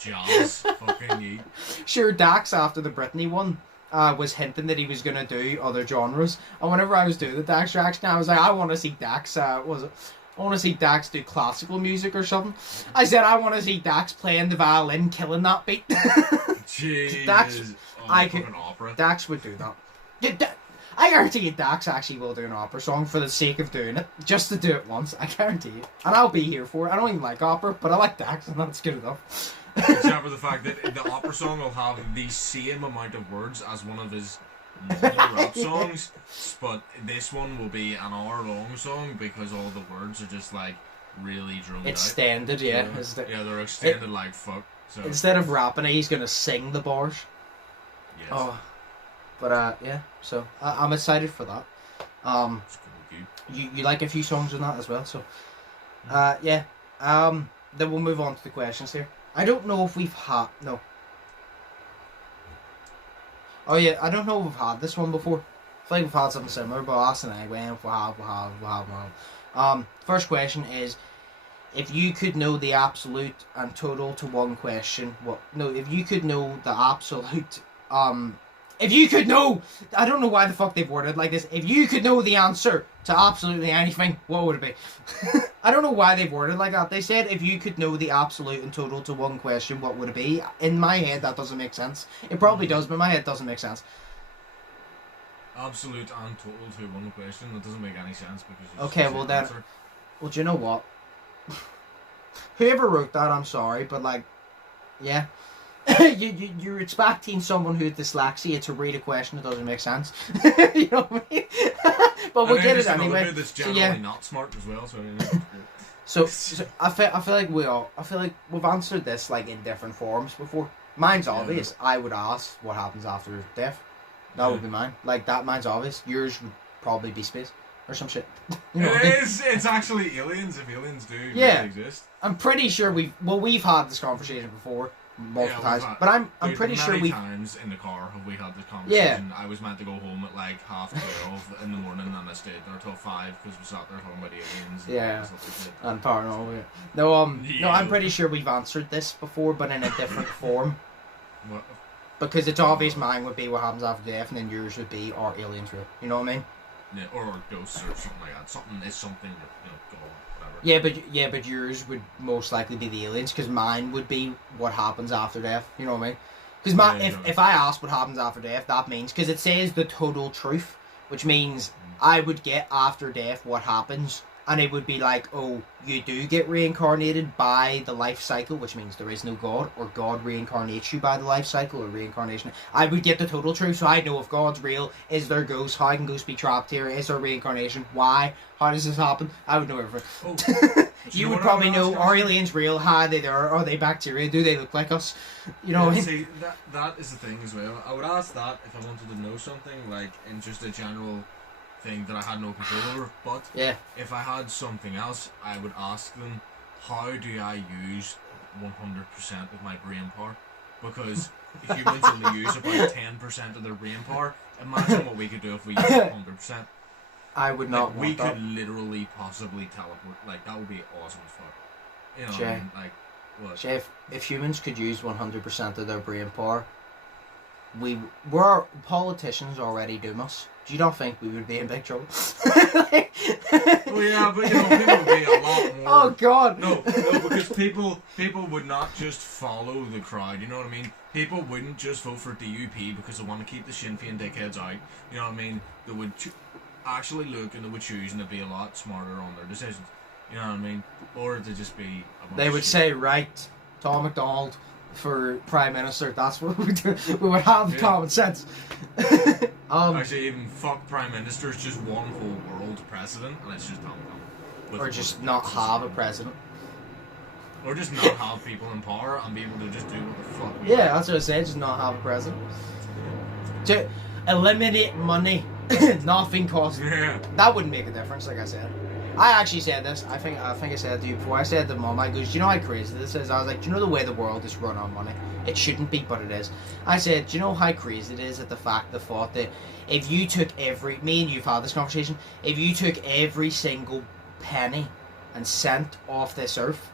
Jazz, fucking yeet. Sure, Dax, after the Britney one, was hinting that he was going to do other genres. And whenever I was doing the Dax reaction, I was like, I want to see Dax, I want to see Dax do classical music or something. I said, I want to see Dax playing the violin, killing that beat. Jesus. Dax, Opera. Dax would do that. Yeah, I guarantee you Dax actually will do an opera song for the sake of doing it. Just to do it once, I guarantee you. And I'll be here for it. I don't even like opera, but I like Dax, and that's good enough. Except for the fact that the opera song will have the same amount of words as one of his normal rap songs, but this one will be an hour-long song because all the words are just like really drummed out. Extended, yeah. Yeah, they're extended like fuck. So instead of rapping, he's gonna sing the bars. yes. Oh, but yeah. So I'm excited for that. You like a few songs on that as well. So yeah. Then we'll move on to the questions here. I don't know if we've had no. Oh yeah, I don't know if we've had this one before. I feel like we've had something similar, but I'll ask it anyway. If we'll have. First question is, if you could know the absolute and total to one question, if you could know the absolute, if you could know, I don't know why the fuck they've worded it like this. If you could know the answer to absolutely anything, what would it be? I don't know why they've worded it like that. They said if you could know the absolute and total to one question, what would it be? In my head, that doesn't make sense. It probably does, but in my head, it doesn't make sense. Absolute and total to one question. That doesn't make any sense because. Okay, well then. Well, do you know what? Whoever wrote that, I'm sorry, but like, yeah. You're expecting someone who's dyslexia to read a question that doesn't make sense. You know what I mean? But we'll get it anyway. That's generally not smart as well. So I feel like we've answered this like in different forms before. Mine's obvious. I would ask what happens after death. That would be mine. Like that, mine's obvious. Yours would probably be space or some shit. You know it's actually aliens if aliens do really exist. I'm pretty sure we've had this conversation before. Multiple times, but I'm pretty sure many times in the car have we had this conversation. I was meant to go home at like 12:30 in the morning, and I stayed there till 5 because we sat there talking about aliens. And paranormal. No, I'm pretty sure we've answered this before, but in a different form. What? Because it's obvious mine would be what happens after death, and then yours would be are aliens real? You know what I mean? Yeah, or ghosts or something like that. Something go on. Yeah, but yours would most likely be the aliens, because mine would be what happens after death. You know what I mean? Because if I ask what happens after death, that means, because it says the total truth, which means I would get after death what happens, and it would be like, oh, you do get reincarnated by the life cycle, which means there is no God, or God reincarnates you by the life cycle, or reincarnation. I would get the total truth, so I know if God's real, is there ghosts, how can ghosts be trapped here, is there reincarnation, why, how does this happen? I would know everything. Oh. You would probably know, are aliens real, how are they there, are they bacteria, do they look like us? You know what I mean? See, that is the thing as well. I would ask that if I wanted to know something, like, in just a general thing that I had no control over, but if I had something else, I would ask them, how do I use 100% of my brain power? Because humans only use about 10% of their brain power. Imagine what we could do if we used 100%. I would not want we that. Could literally possibly teleport. Like, that would be awesome as fuck. You know, Shay, like, what? Shay, if humans could use 100% of their brain power, politicians already doom us. Do you not think we would be in big trouble? Well, yeah, but you know, people would be a lot more. Oh God! No, because people would not just follow the crowd. You know what I mean? People wouldn't just vote for DUP because they want to keep the Sinn Féin dickheads out. You know what I mean? They would actually look and they would choose and they'd be a lot smarter on their decisions. You know what I mean? Or to just be a bunch They of would shit. say, right, Tom McDonald for Prime Minister. That's what we would do. We would have common sense. Actually, even fuck Prime Minister's just one whole world president, and it's just Tom McDonald. Or just not have a president. Or just not have people in power and be able to just do what the fuck. Yeah, that's what I said. Just not have a president. To eliminate money, nothing costs. Yeah. That wouldn't make a difference, like I said. I actually said this. I think I said it to you before. I said to Mum, I goes, do you know how crazy this is? I was like, do you know the way the world is run on money? It shouldn't be, but it is. I said, do you know how crazy it is at the thought that if you took me and you've had this conversation, if you took every single penny and cent off this earth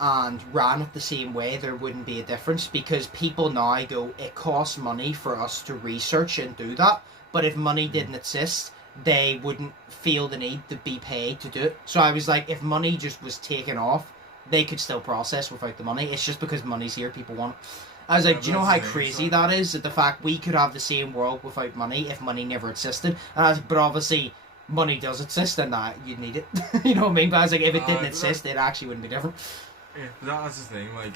and ran it the same way, there wouldn't be a difference, because people now go, it costs money for us to research and do that, but if money didn't exist, they wouldn't feel the need to be paid to do it. So I was like, if money just was taken off, they could still process without the money. It's just because money's here, people want it. I was like, do you know how crazy that is? That the fact we could have the same world without money if money never existed. And I was like, but obviously money does exist and that you'd need it. You know what I mean? But I was like, if it didn't exist, it actually wouldn't be different. Yeah, but that's the thing. Like,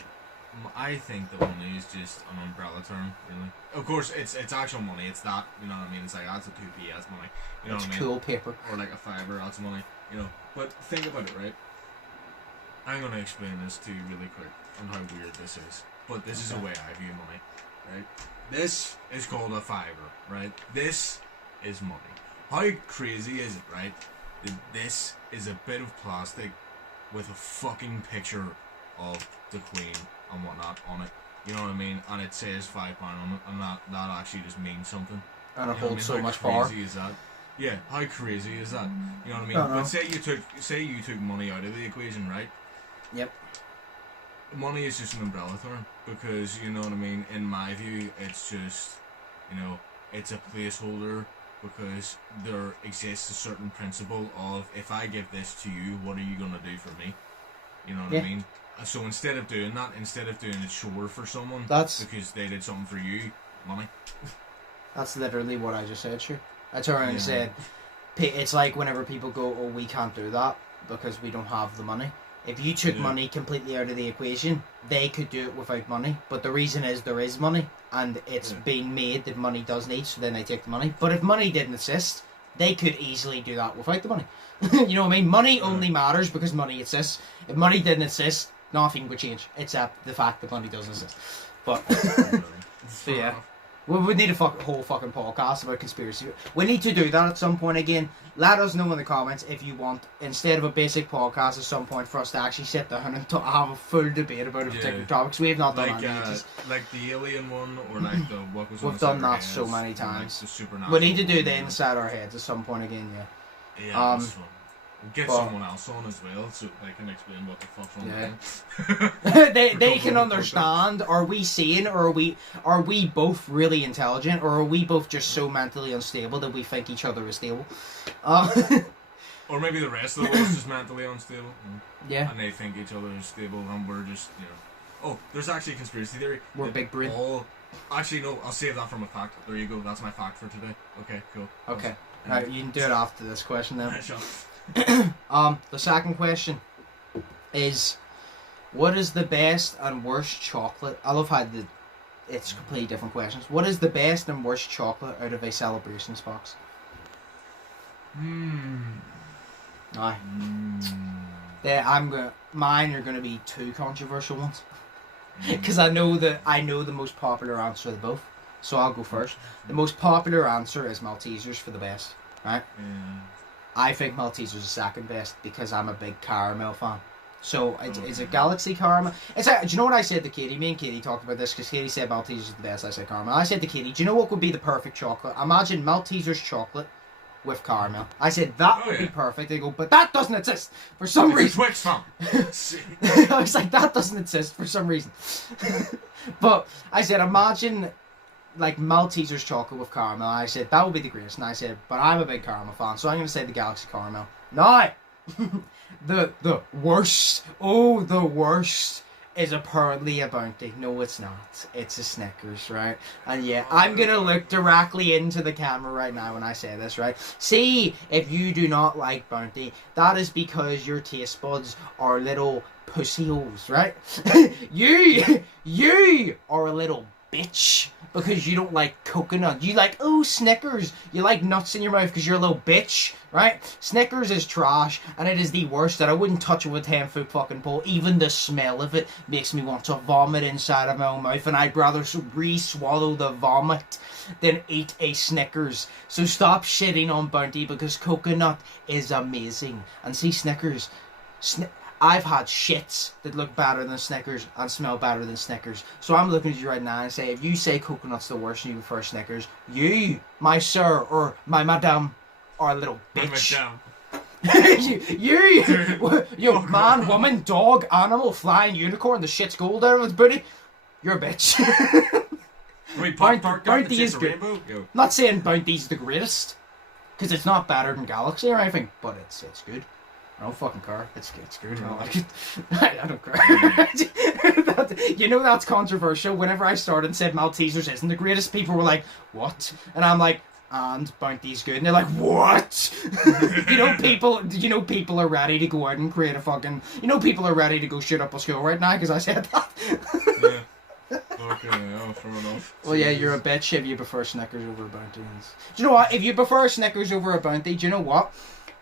I think that money is just an umbrella term, really. Of course, it's actual money. It's that, you know what I mean? It's like, that's a 2p, that's money. You know It's what I mean? cool paper. Or like a fiver, that's money. You know. But think about it, right? I'm going to explain this to you really quick on how weird this is. But this is the way I view money, right? This is called a fiver, right? This is money. How crazy is it, right? That this is a bit of plastic with a fucking picture of the Queen and whatnot on it. You know what I mean? And it says £5 on it, and that actually just means something. And it You know holds what I so mean? much How power. crazy is that? Yeah, how crazy is that? You know what I mean? I don't know. But say you took money out of the equation, right? Yep. Money is just an umbrella term, because, you know what I mean, in my view, it's just, you know, it's a placeholder, because there exists a certain principle of, if I give this to you, what are you going to do for me? You know what I mean? So instead of doing that, instead of doing a chore for someone, because they did something for you, money. That's literally what I just said, sure. I turned around and said, it's like whenever people go, oh, we can't do that because we don't have the money. If you took money completely out of the equation, they could do it without money. But the reason is there is money, and it's being made that money does need, so then they take the money. But if money didn't exist, they could easily do that without the money. You know what I mean? Money only matters because money exists. If money didn't exist, nothing would change, except the fact that money does exist. But, so yeah. We would need a whole fucking podcast about conspiracy. We need to do that at some point again. Let us know in the comments if you want, instead of a basic podcast at some point, for us to actually sit down and have a full debate about a particular topic. So we have not done that. Like the alien one, or like the what was We've done that so many times. Like the supernatural we need to do one, the inside our heads at some point again, yeah. Yeah, that's fun. Get someone else on as well, so they can explain what the fuck's wrong with them. they can understand. Are we sane, or are we both really intelligent, or are we both just so mentally unstable that we think each other is stable? Or maybe the rest of the world's just mentally unstable. Yeah. And they think each other is stable, and we're just, you know. Oh, there's actually a conspiracy theory. We're big brain. Actually, no, I'll save that from a fact. There you go. That's my fact for today. Okay, cool. Okay. Right, you can do it after this question then. Sure. The second question is, what is the best and worst chocolate? I love how it's completely different questions. What is the best and worst chocolate out of a celebrations box? Aye. Mine are gonna be two controversial ones, because I know the most popular answer of both. So I'll go first. The most popular answer is Maltesers for the best, right? I think Maltesers is second best because I'm a big caramel fan. So it's a Galaxy caramel. Do you know what I said to Katie? Me and Katie talked about this because Katie said Maltesers is the best. I said caramel. I said to Katie, do you know what would be the perfect chocolate? Imagine Maltesers chocolate with caramel. I said that would be perfect. They go, but that doesn't exist for some reason. Twix fan. I was like, that doesn't exist for some reason. But I said, imagine like Maltesers chocolate with caramel. I said that would be the greatest. And I said, but I'm a big caramel fan, so I'm going to say the Galaxy caramel. Now, the worst. Oh, the worst is apparently a Bounty. No, it's not. It's a Snickers, right? And yeah, I'm gonna look directly into the camera right now when I say this, right? See, if you do not like Bounty, that is because your taste buds are little pussy holes, right? you are a little bitch because you don't like coconut. You like, oh, Snickers. You like nuts in your mouth because you're a little bitch, right? Snickers is trash, and it is the worst, that I wouldn't touch it with a 10-foot fucking pole. Even the smell of it makes me want to vomit inside of my own mouth, and I'd rather re-swallow the vomit than eat a Snickers. So stop shitting on Bounty, because coconut is amazing. And see, Snickers... I've had shits that look better than Snickers and smell better than Snickers. So I'm looking at you right now and say, if you say coconut's the worst and you prefer Snickers, you, my sir, or my madam, are a little bitch. you man, woman, dog, animal, flying unicorn, the shit's gold out of its booty, you're a bitch. Wait, Bounty is good. I'm not saying Bounty's the greatest, because it's not better than Galaxy or anything, but it's good. I don't fucking care. It's good. I like it. I don't care. You know, that's controversial. Whenever I started and said Maltesers isn't the greatest, people were like, what? And I'm like, and Bounty's good. And they're like, what? people are ready to go out and create a fucking... people are ready to go shoot up a school right now because I said that. Yeah. Okay, oh, fair enough. Well, yeah, you're a bitch if you prefer Snickers over Bounty. Do you know what? If you prefer Snickers over a Bounty, do you know what?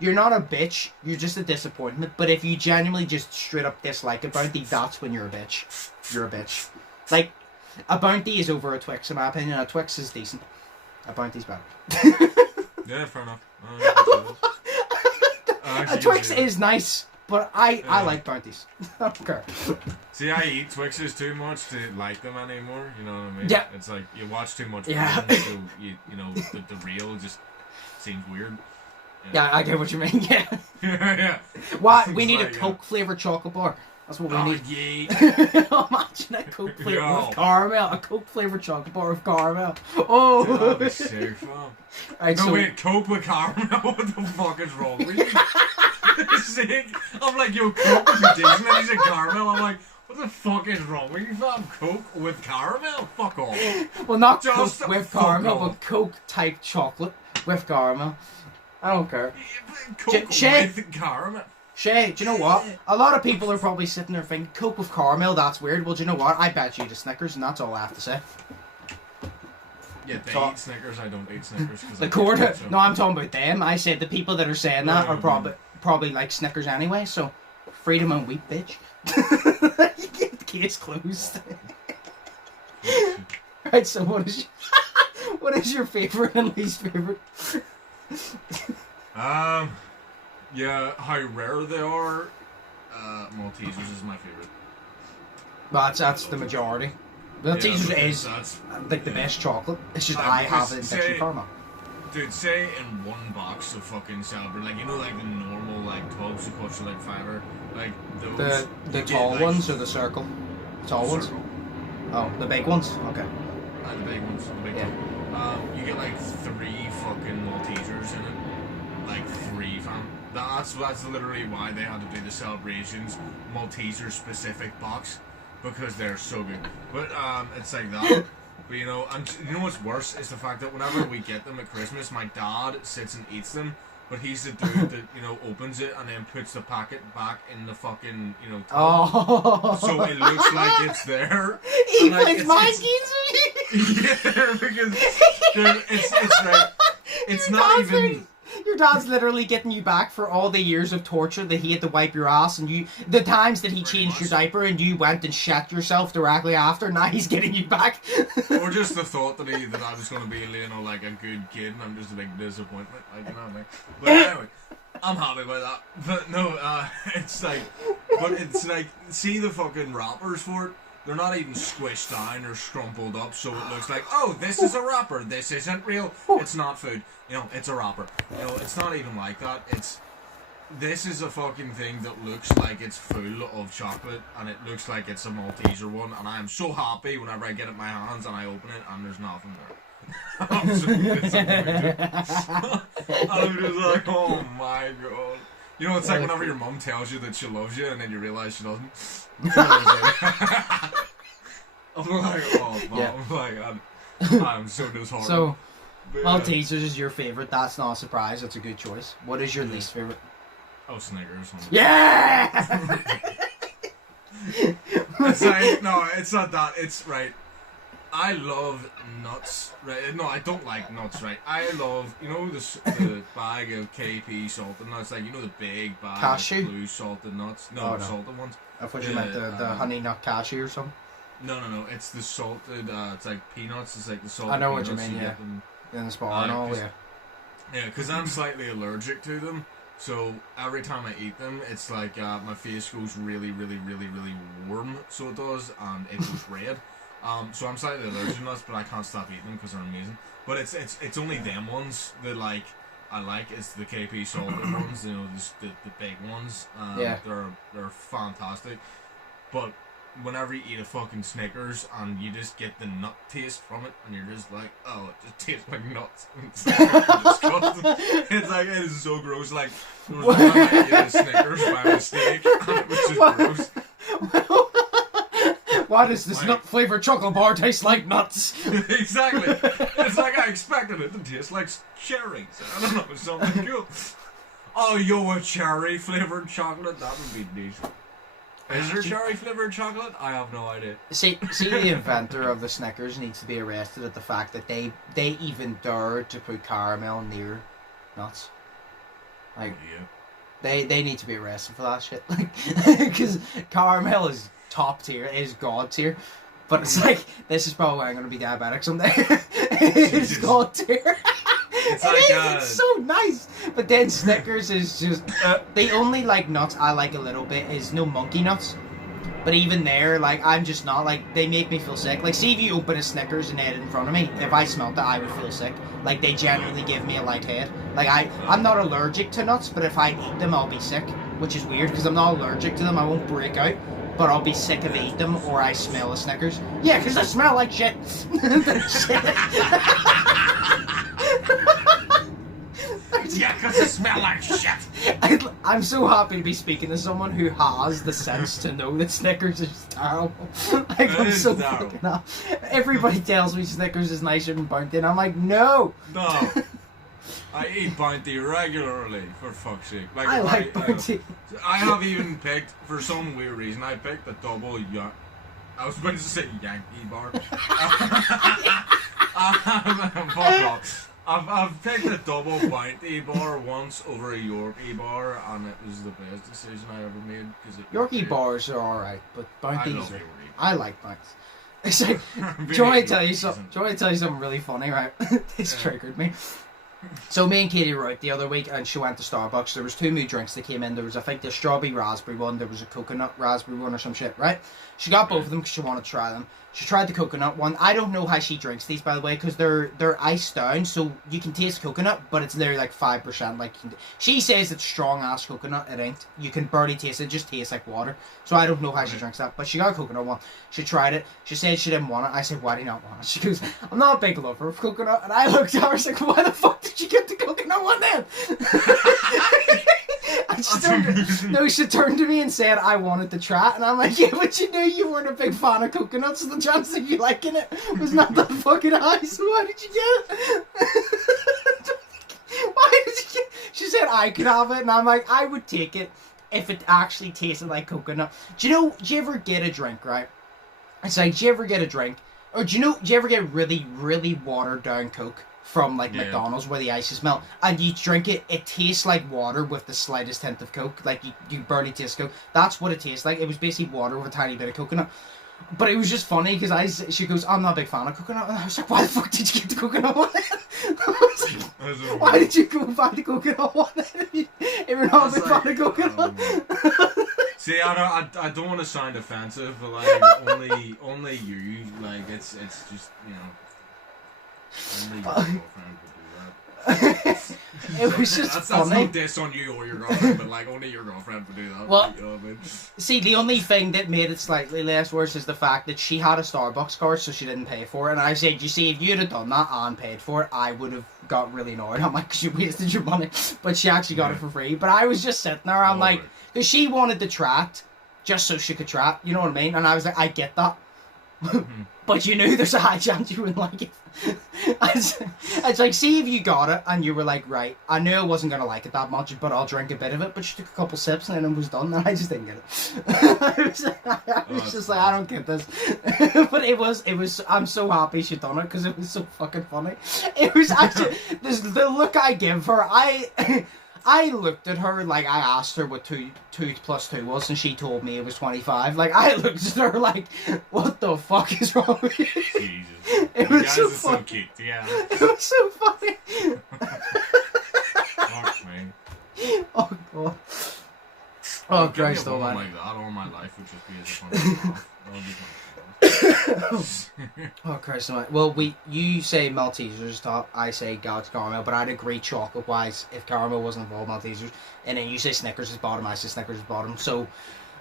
You're not a bitch, you're just a disappointment. But if you genuinely just straight up dislike a Bounty, that's when you're a bitch. You're a bitch. Like, a Bounty is over a Twix, in my opinion. A Twix is decent. A Bounty's better. Yeah, fair enough. A Twix is nice, but I like Bounties. I don't care. See, I eat Twixes too much to like them anymore, you know what I mean? Yeah. It's like, you watch too much Yeah. porn, so the real just seems weird. Yeah, I get what you mean, yeah. Yeah. Why? We need a Coke flavoured chocolate bar. That's what we need. Yeah. Imagine a Coke flavoured with caramel. A Coke flavoured chocolate bar with caramel. Oh! Dude, that'd be sick, fam. Right, no, so... wait, Coke with caramel? What the fuck is wrong with you? Sick. I'm like, yo, Coke would be decent, and he said caramel. I'm like, what the fuck is wrong with you, fam? Coke with caramel? Fuck off. Well, not Just Coke with caramel, but Coke type chocolate with caramel. I don't care. Coke with caramel. Shay, do you know what? A lot of people are probably sitting there thinking, Coke with caramel, that's weird. Well, do you know what? I bet you eat a Snickers, and that's all I have to say. Yeah, they eat Snickers, I don't eat Snickers. The quarter... No, I'm talking about them. I said the people that are saying that are probably like Snickers anyway, so... Freedom and wheat, bitch. Case closed. Right, so what is your favourite and least favourite? Yeah, how rare they are. Maltesers is my favorite. Well, that's the majority. Maltesers is like the best chocolate. It's just I have it in Dixie Caramel. Dude, say in one box of fucking Celebrate, like, like the normal like tubs you cost like $5, like those. The tall ones or the circle? Tall ones. Circle. Oh, the big ones. Okay. The big ones, the big one. You get like 3 fucking Maltesers in it, like 3, fam. That's literally why they had to do the Celebrations Malteser specific box, because they're so good. But it's like that. But and you know what's worse is the fact that whenever we get them at Christmas, my dad sits and eats them, but he's the dude that opens it and then puts the packet back in the fucking tub. Oh. So it looks like it's there. He plays mind games with you. Yeah, because dude, it's like it's not even. Your dad's literally getting you back for all the years of torture that he had to wipe your ass, and the times that he changed your diaper and you went and shat yourself directly after. Now he's getting you back. Or just the thought that I was going to be like a good kid, and I'm just a big disappointment. Like, you know what I mean? But anyway, I'm happy about that. But no, it's like, see the fucking wrappers for it. They're not even squished down or scrumpled up, so it looks like, oh, this is a wrapper. This isn't real. It's not food. It's a wrapper. It's not even like that. This is a fucking thing that looks like it's full of chocolate, and it looks like it's a Malteser one, and I am so happy whenever I get it in my hands and I open it and there's nothing there. I'm so disappointed. I'm just like, oh my god. You know, it's like whenever your mum tells you that she loves you and then you realise she doesn't. I'm like, oh, Mom, Yeah. I'm like, I'm so disheartened. So, But, Maltesers is your favourite. That's not a surprise. That's a good choice. What is your least favourite? Oh, Snickers. Yeah! It's like, no, it's not that. It's right. I love nuts, right? No, I don't like nuts, right? I love, you know, the bag of KP salted nuts, like, you know, the big bag Cashew? of blue salted nuts. No, Oh, the no. salted ones. I thought you meant the honey nut cashew or something. No. It's the salted. It's like peanuts. It's like the salted. I know what peanuts you mean. get Yeah, them. in the spa and all. Yeah. Yeah, because I'm slightly allergic to them. So every time I eat them, it's like my face goes really, really, really, really warm. So it does, and it goes red. So I'm slightly allergic to nuts, but I can't stop eating them because they're amazing. But it's only them ones that like I like. It's the KP salted ones, you know, the big ones. Yeah. They're fantastic. But whenever you eat a fucking Snickers and you just get the nut taste from it, and you're just like, oh, it just tastes like nuts. It's like, disgusting. It's like, it is so gross. Like, there was one time I ate a Snickers by mistake, and it was just gross. Why does this nut flavored chocolate bar taste like nuts? Exactly. It's like I expected it to taste like cherries. I don't know, something cool. Oh, yo, a cherry flavored chocolate? That would be decent. Is there cherry flavored chocolate? I have no idea. See, the inventor of the Snickers needs to be arrested at the fact that they even dared to put caramel near nuts. Like, they need to be arrested for that shit. Like, because caramel is top tier, it is god tier. But it's like, this is probably why I'm going to be diabetic someday. It's god tier. It's like, it's so nice. But then Snickers is just the only like nuts I like a little bit is no monkey nuts. But even there, like, I'm just not, like, they make me feel sick. Like, see if you open a Snickers and had it in front of me, if I smelt it, I would feel sick. Like, they generally give me a light head. Like, I'm not allergic to nuts, but if I eat them, I'll be sick. Which is weird, because I'm not allergic to them, I won't break out. But I'll be sick if I eat them, or I smell a Snickers. Yeah, because I smell like shit. Yeah, because it smell like shit. I'm so happy to be speaking to someone who has the sense to know that Snickers is terrible. Like, I'm so fucking happy. Everybody tells me Snickers is nicer than Bounty, and I'm like, no. No. I eat Bounty regularly, for fuck's sake. Like, I like Bounty. I have even picked, for some weird reason, I picked the double I was about to say Yankee bar. Fuck off. I've picked a double Bounty bar once over a Yorkie bar, and it was the best decision I ever made. Yorkie bars are alright, but Bounties are... I like Bounties. It's like, do you want me to tell you something really funny, right? This triggered me. So me and Katie were out the other week, and she went to Starbucks. There was 2 new drinks that came in. There was, I think, the strawberry raspberry one. There was a coconut raspberry one or some shit, right? She got both of them because she wanted to try them. She tried the coconut one. I don't know how she drinks these, by the way, because they're iced down, so you can taste coconut, but it's literally like 5%. Like, she says it's strong ass coconut. It ain't. You can barely taste it. It just tastes like water. So I don't know how she drinks that. But she got a coconut one. She tried it. She said she didn't want it. I said, why do you not want it? She goes, I'm not a big lover of coconut. And I looked at her and was like, why the fuck did you get the coconut one then? And she turned to me and said I wanted to try it, and I'm like, yeah, but you knew you weren't a big fan of coconuts, so the chance of you liking it was not that fucking high, so why did you get it? Why did you get it? She said I could have it, and I'm like, I would take it if it actually tasted like coconut. Do you ever get a drink, right? It's like, do you ever get a drink, or do you ever get really, really watered down Coke from like McDonald's where the ice is melt, and you drink it, it tastes like water with the slightest hint of Coke. Like, you barely taste Coke. That's what it tastes like. It was basically water with a tiny bit of coconut. But it was just funny because she goes, I'm not a big fan of coconut, and I was like, why the fuck did you get the coconut one? I was like, why did you go buy the coconut one if you're not a big fan of coconut? See, I don't want to sound offensive, but like only you, like it's just, you know. Only your girlfriend would do that. It was just that's funny. That's no diss on you or your girlfriend, but like only your girlfriend would do that. Well, you know what I mean? See, the only thing that made it slightly less worse is the fact that she had a Starbucks card, so she didn't pay for it. And I said, you see, if you'd have done that and paid for it, I would have got really annoyed. I'm like, 'cause you wasted your money. But she actually got it for free. But I was just sitting there, I'm like, because she wanted the tract just so she could trap, you know what I mean? And I was like, I get that. But you knew there's a high chance you wouldn't like it. It's like, see if you got it and you were like, right, I knew I wasn't going to like it that much, but I'll drink a bit of it. But she took a couple sips and then it was done, and I just didn't get it. I was just like, I don't get this. But it was, I'm so happy she done it because it was so fucking funny. It was actually, the look I give her, I looked at her like I asked her what 2 plus 2 was, and she told me it was 25. Like, I looked at her like, what the fuck is wrong with you? Jesus. It You was guys so are funny. so cute together. It was so funny. Fuck me. Oh god. Oh, Oh give me Christ a woman almighty. like that, all my life would just be as a funny laugh. That would be funny. Oh Christ almighty. Well, you say Maltesers top, I say Galaxy Caramel, but I'd agree chocolate wise if caramel wasn't involved, Maltesers. And then you say Snickers is bottom, I say Snickers is bottom. So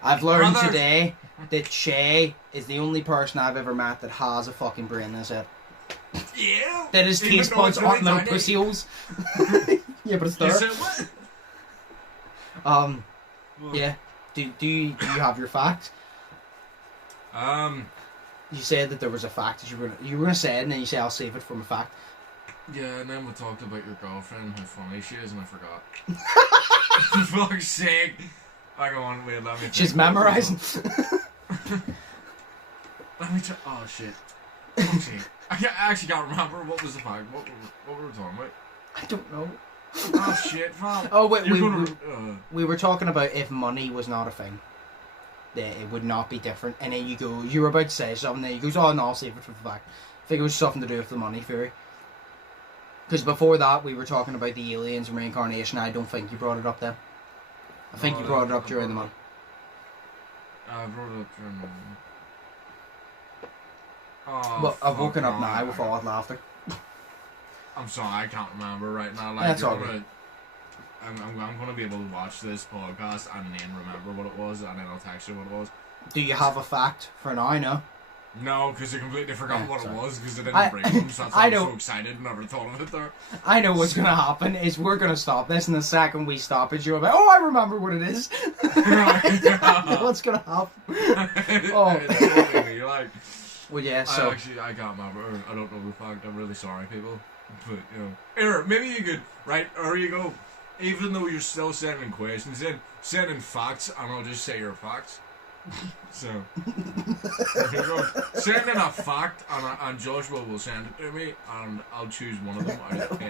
I've learned Brother. today that Shay is the only person I've ever met that has a fucking brain in his head. Yeah. That his Even taste though buds it's really aren't little tiny. pussy holes. Yeah, but it's You there. said what? Yeah. Do you have your fact? You said that there was a fact that you were gonna say it, and then you say I'll save it from a fact. Yeah, and then we talked about your girlfriend, how funny she is, and I forgot. For fuck's sake. Hang on, wait, let me think. She's memorizing. Let me try. Oh shit. Fuck's sake. I actually can't remember what was the fact. What were we talking about? I don't know. Oh shit, fam. Oh wait, You're we were talking about if money was not a thing, that it would not be different. And then you were about to say something, then you goes, oh no, I'll save it for the fact. I think it was something to do with the money theory. Because before that, we were talking about the aliens and reincarnation. I don't think you brought it up then. I think you brought it up during the month. I brought it up during the month. Oh, Well, I've woken fuck up no, now with all that laughter. I'm sorry, I can't remember right now. Like, That's all you're good. I'm gonna be able to watch this podcast and then remember what it was, and then I'll text you what it was. Do you have a fact for now? No. No, because I completely forgot Yeah, what sorry. it was, because I I- didn't bring them, so that's why I I'm know. so excited and never thought of it there. I know what's gonna happen is we're gonna stop this, and the second we stop it, you're like, oh, I remember what it is. I know what's gonna happen. Oh. It's funny, you're like, Well, yeah. So I can't remember. I don't know the fact. I'm really sorry, people. But, you know. Here, maybe you could, right, there you go. Even though you're still sending questions in, send in facts, and I'll just say your facts. So, there you go. Send in a fact, and Joshua will send it to me, and I'll choose one of them out of 10.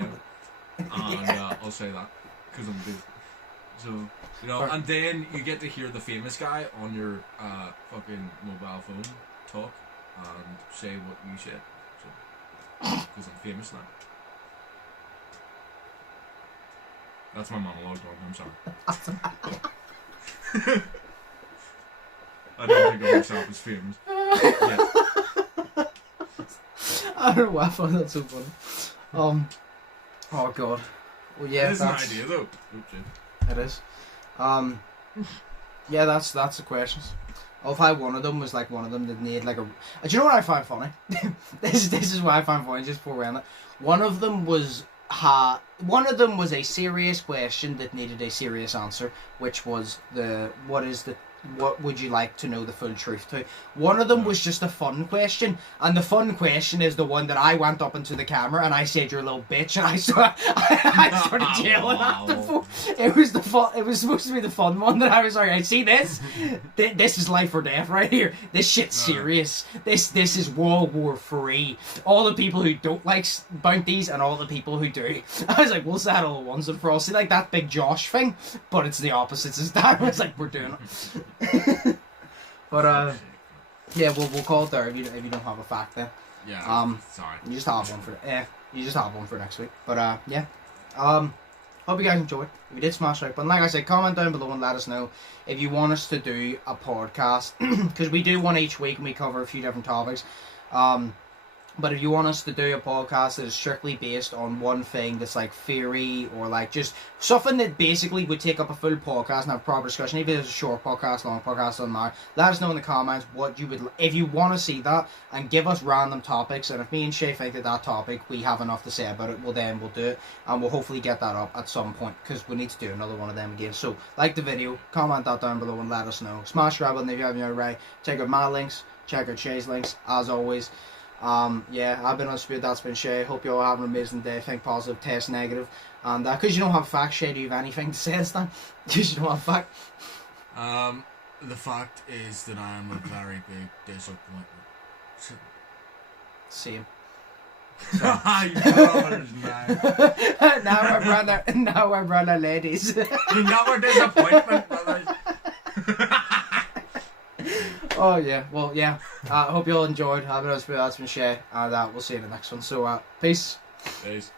And I'll say that, because I'm good. So, you know, and then you get to hear the famous guy on your fucking mobile phone talk and say what you said. So, because I'm famous now. That's my monologue done, I'm sorry. I don't think of myself as famous. Yeah. I don't know why I found that so funny. Oh god. Well, yeah, It is an that's idea though. Oops, shit. it is. Yeah, that's the questions. Oh, if I one of them was like one of them that need like a. Do you know what I find funny? this is what I find funny. Just before we end it, one of them was a serious question that needed a serious answer, which was what would you like to know the full truth to? One of them was just a fun question, and the fun question is the one that I went up into the camera and I said you're a little bitch, and I started yelling at the phone. It was supposed to be the fun one that I was like, I see this. This is life or death right here. This shit's serious. This is World War III. All the people who don't like bounties and all the people who do. I was like, we'll settle once and for all. See, like that Big Josh thing, but it's the opposite this time. It's like we're doing it. But yeah, we'll call it there if you don't have a fact then. Yeah. Sorry. You just have one for next week. But yeah. Hope you guys enjoyed. If you did, smash like button. Like I said, comment down below and let us know if you want us to do a podcast, because we do one each week and we cover a few different topics. But if you want us to do a podcast that is strictly based on one thing that's like theory or like just something that basically would take up a full podcast and have a proper discussion, even if it's a short podcast, long podcast, doesn't matter, let us know in the comments what you would, if you want to see that, and give us random topics. And if me and Shay think that topic we have enough to say about it, well then we'll do it, and we'll hopefully get that up at some point because we need to do another one of them again. So like the video, comment that down below and let us know. Smash that button if you haven't already. Check out my links, check out Shay's links as always. Yeah, I've been Undisputed, that's been Shay. Hope you all have an amazing day. Think positive, test negative. And because you don't have a fact, Shay, do you have anything to say this time? Because you don't have a fact. The fact is that I am a very big disappointment. Same. Now we're brother ladies. Now we're disappointment, brothers. Oh yeah, well yeah. I hope you all enjoyed. I've been Undisputed, that's been Shay, and we'll see you in the next one. So peace. Peace.